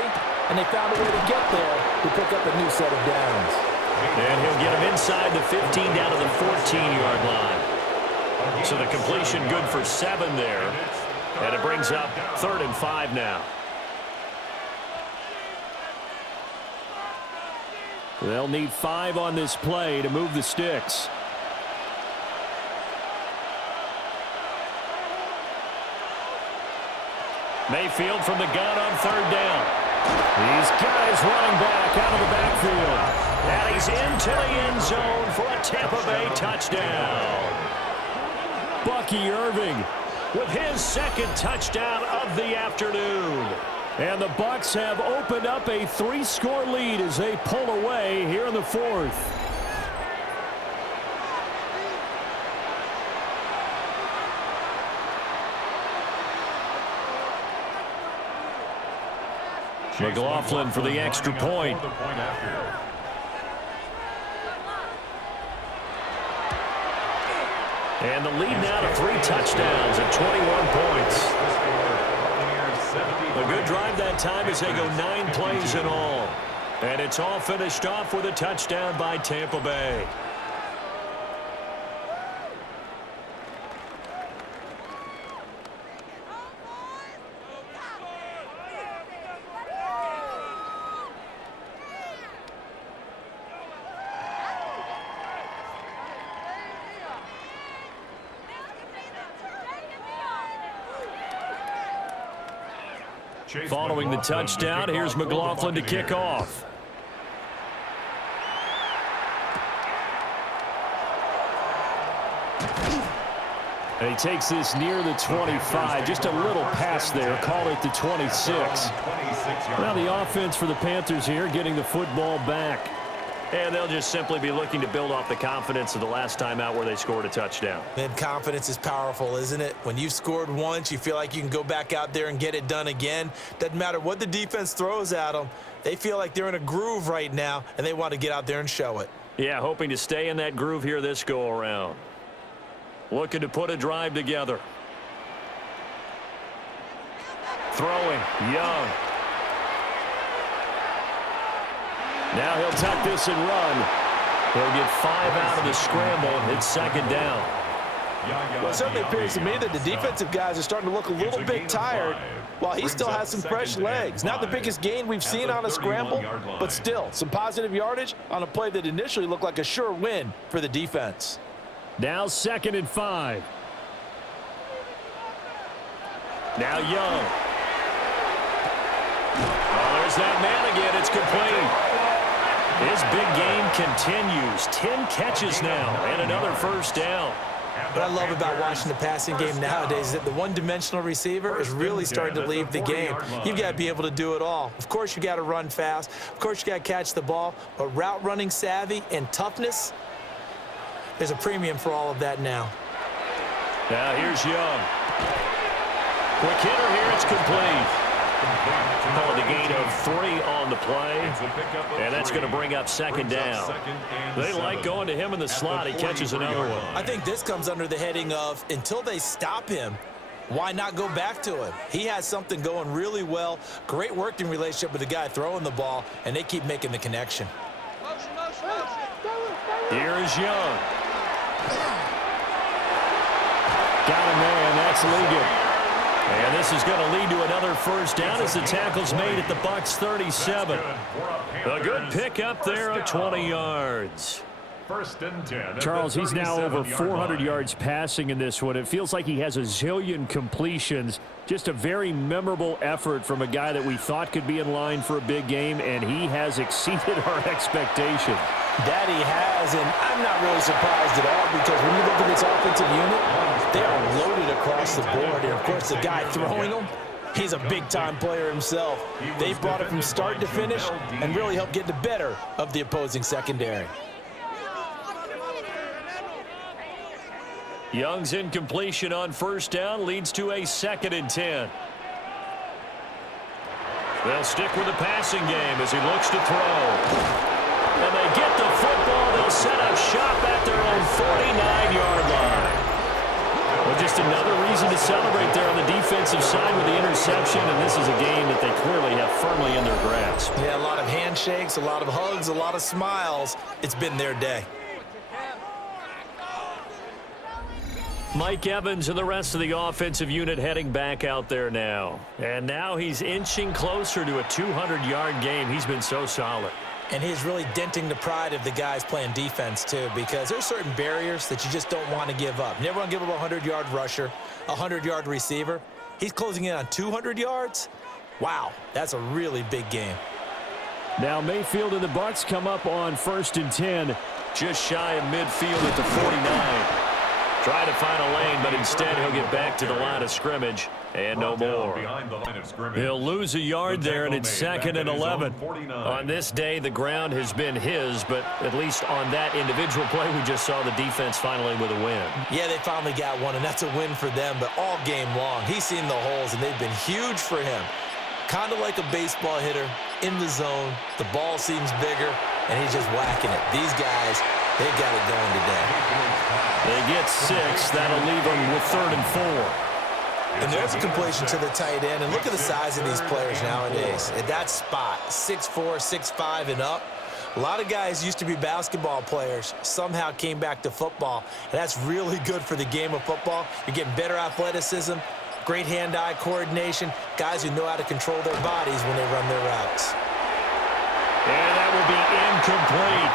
and they found a way to get there to pick up a new set of downs. And he'll get him inside the 15 down to the 14-yard line. So the completion good for 7 there. And it brings up 3rd and 5 now. They'll need 5 on this play to move the sticks. Mayfield from the gun on 3rd down. These guys running back out of the backfield. And he's into the end zone for a Tampa Bay touchdown. Bucky Irving with his 2nd touchdown of the afternoon. And the Bucs have opened up a 3-score lead as they pull away here in the 4th. McLaughlin for the extra point. And the lead now to 3 touchdowns at 21 points. A good drive that time as they go 9 plays in all. And it's all finished off with a touchdown by Tampa Bay. Following the touchdown, here's McLaughlin to kick off. And he takes this near the 25. Just a little pass there. Call it the 26. Now the offense for the Panthers here getting the football back. And they'll just simply be looking to build off the confidence of the last time out where they scored a touchdown. Man, confidence is powerful, isn't it? When you've scored once, you feel like you can go back out there and get it done again. Doesn't matter what the defense throws at them. They feel like they're in a groove right now, and they want to get out there and show it. Yeah, hoping to stay in that groove here this go-around. Looking to put a drive together. Throwing, Young. Now he'll tuck this and run. He'll get 5 out of the scramble. It's 2nd down. Well, it certainly appears to me that the defensive guys are starting to look a little bit tired while he still has some fresh legs. Not the biggest gain we've seen on a scramble, but still some positive yardage on a play that initially looked like a sure win for the defense. Now 2nd and 5. Now Young. Oh, there's that man again. It's complete. His big game continues. 10 catches now and another 1st down. What I love about watching the passing game nowadays is that the one-dimensional receiver is really starting to leave the game. You've got to be able to do it all. Of course, you got to run fast. Of course, you got to catch the ball. But route running savvy and toughness, there's a premium for all of that now. Now here's Young. Quick hitter here. It's complete. Called a gain of 3 on the play, and that's going to bring up 2nd down. They like going to him in the slot. He catches another one. I think this comes under the heading of until they stop him, why not go back to him? He has something going really well, great working relationship with the guy throwing the ball, and they keep making the connection. Here is Young. Got him there, and that's Ligon. And this is going to lead to another 1st down as the tackle's made at the Bucs 37. A good pick up there of 20 yards. 1st and 10. Charles, he's now over 400 yards passing in this one. It feels like he has a zillion completions. Just a very memorable effort from a guy that we thought could be in line for a big game, and he has exceeded our expectations. That he has, as in I'm not really surprised at all, because when you look at this offensive unit, they are loaded across the board. And, of course, the guy throwing them, he's a big-time player himself. They brought it from start to finish and really helped get the better of the opposing secondary. Young's incompletion on first down leads to a 2nd and 10. They'll stick with the passing game as he looks to throw. And they get the football. They'll set up shop at their own 49-yard line. Well, just another reason to celebrate there on the defensive side with the interception, and this is a game that they clearly have firmly in their grasp. Yeah, a lot of handshakes, a lot of hugs, a lot of smiles. It's been their day. Mike Evans and the rest of the offensive unit heading back out there now. And now he's inching closer to a 200-yard game. He's been so solid. And he's really denting the pride of the guys playing defense, too, because there's certain barriers that you just don't want to give up. You never want to give up a 100-yard rusher, a 100-yard receiver. He's closing in on 200 yards. Wow, that's a really big game. Now Mayfield and the Bucs come up on 1st and 10, just shy of midfield at the 49. Try to find a lane, but instead he'll get back to the line of scrimmage and no more. He'll lose a yard there, and it's 2nd and 11. On this day, the ground has been his, but at least on that individual play, we just saw the defense finally with a win. Yeah, they finally got one, and that's a win for them, but all game long, he's seen the holes, and they've been huge for him. Kind of like a baseball hitter in the zone. The ball seems bigger, and he's just whacking it. These guys, they've got it going today. They get 6. That'll leave them with 3rd and 4. And there's a completion to the tight end. And look at the size of these players nowadays. At that spot, 6'4", 6'5", and up. A lot of guys used to be basketball players, somehow came back to football. And that's really good for the game of football. You're getting better athleticism, great hand-eye coordination, guys who know how to control their bodies when they run their routes. And that will be incomplete.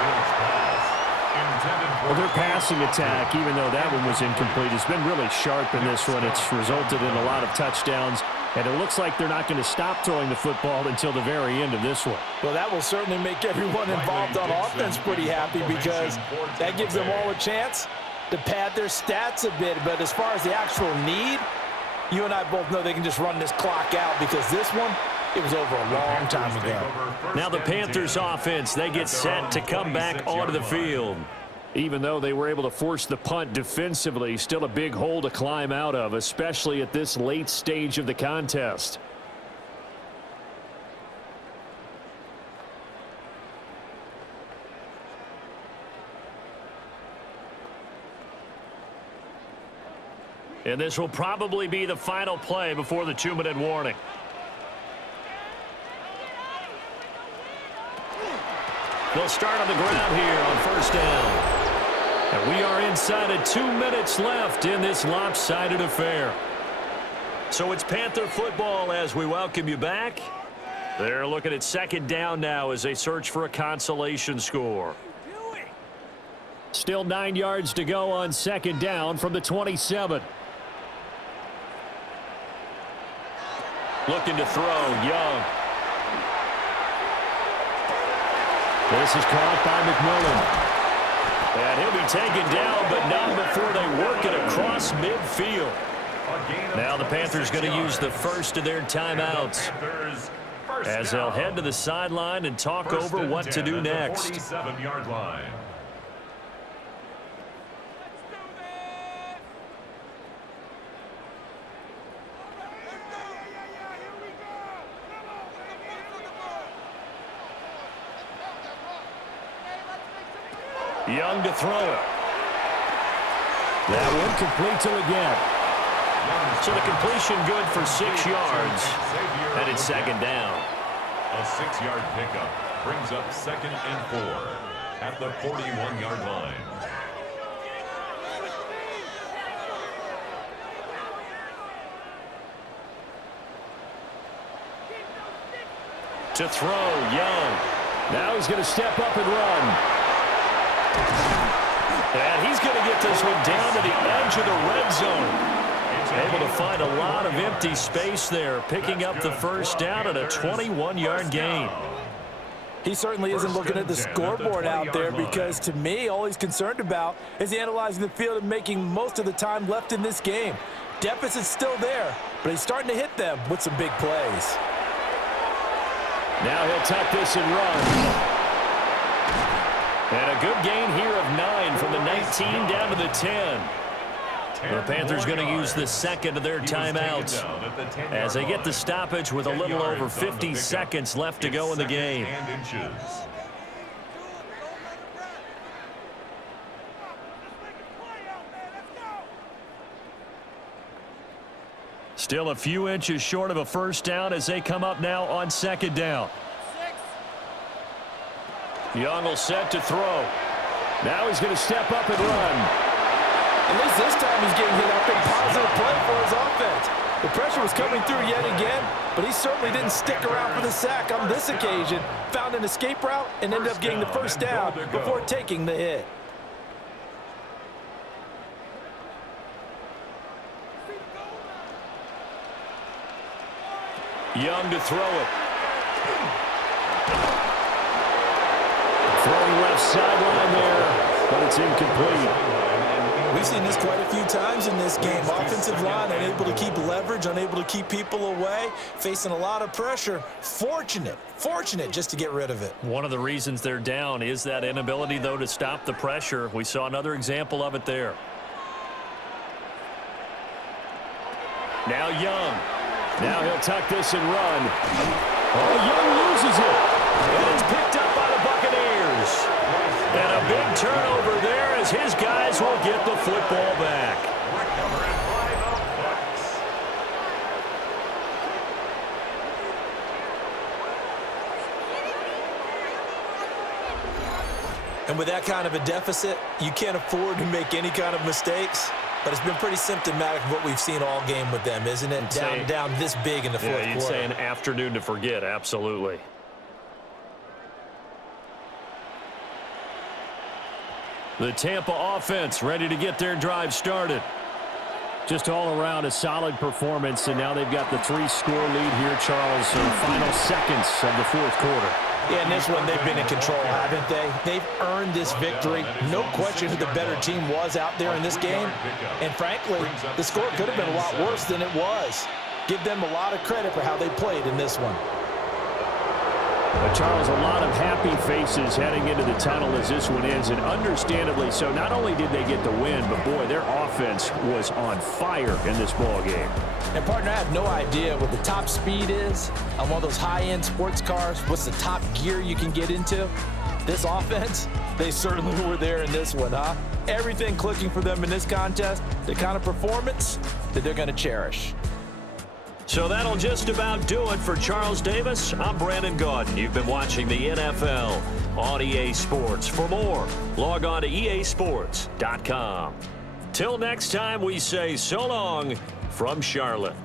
Well, their passing attack, even though that one was incomplete, has been really sharp in this one. It's resulted in a lot of touchdowns, and it looks like they're not going to stop throwing the football until the very end of this one. Well, that will certainly make everyone involved on offense pretty happy, because that gives them all a chance to pad their stats a bit. But as far as the actual need, you and I both know they can just run this clock out, because this one, it was over a long time ago. Now the Panthers offense, they get set to come back onto the field. Even though they were able to force the punt defensively, still a big hole to climb out of, especially at this late stage of the contest. And this will probably be the final play before the 2-minute warning. They'll start on the ground here on 1st down. And we are inside of 2 minutes left in this lopsided affair. So it's Panther football as we welcome you back. They're looking at 2nd down now as they search for a consolation score. Still 9 yards to go on 2nd down from the 27. Looking to throw, Young. This is caught by McMillan. And he'll be taken down, but not before they work it across midfield. Now the Panthers going to use the first of their timeouts as they'll head to the sideline and talk over what to do next. 47-yard line. Young to throw it. That one complete to again. So the completion good for 6 yards. And it's 2nd down. A 6-yard pickup brings up 2nd and 4 at the 41-yard line. To throw, Young. Now he's going to step up and run. And he's going to get this one down to the edge of the red zone. Able to find a lot of empty space there, picking up the 1st down at a 21-yard gain. He certainly isn't looking at the scoreboard out there because, to me, all he's concerned about is analyzing the field and making most of the time left in this game. Deficit's still there, but he's starting to hit them with some big plays. Now he'll tuck this and run. And a good gain here of 9 from the 19 down to the 10. The Panthers going to use the second of their timeouts as they get the stoppage with a little over 50 seconds left to go in the game. Still a few inches short of a first down as they come up now on second down. Young will set to throw. Now he's going to step up and run. At least this time he's getting hit up in positive play for his offense. The pressure was coming through yet again, but he certainly didn't stick around for the sack on this occasion. Found an escape route and ended up getting the first down before taking the hit. Young to throw it. Throwing left sideline there, but it's incomplete. We've seen this quite a few times in this game. Offensive line unable to keep leverage, unable to keep people away, facing a lot of pressure. Fortunate just to get rid of it. One of the reasons they're down is that inability, though, to stop the pressure. We saw another example of it there. Now Young. Now he'll tuck this and run. Oh, Young loses it. And it's picked up by the Buccaneers. And a big turnover there as his guys will get the football back. And with that kind of a deficit, you can't afford to make any kind of mistakes. But it's been pretty symptomatic of what we've seen all game with them, isn't it? Down this big in the fourth quarter. You'd say an afternoon to forget, absolutely. The Tampa offense ready to get their drive started. Just all around a solid performance, and now they've got the 3-score lead here, Charles, in the final seconds of the fourth quarter. Yeah, in this one, they've been in control, haven't they? They've earned this victory. No question who the better team was out there in this game. And frankly, the score could have been a lot worse than it was. Give them a lot of credit for how they played in this one. But Charles, a lot of happy faces heading into the tunnel as this one ends, and understandably so. Not only did they get the win, but boy, their offense was on fire in this ball game. And partner, I have no idea what the top speed is on one of those high-end sports cars. What's the top gear you can get into? This offense, they certainly were there in this one, huh? Everything clicking for them in this contest, the kind of performance that they're going to cherish. So that'll just about do it for Charles Davis. I'm Brandon Gaudin. You've been watching the NFL on EA Sports. For more, log on to easports.com. Till next time, we say so long from Charlotte.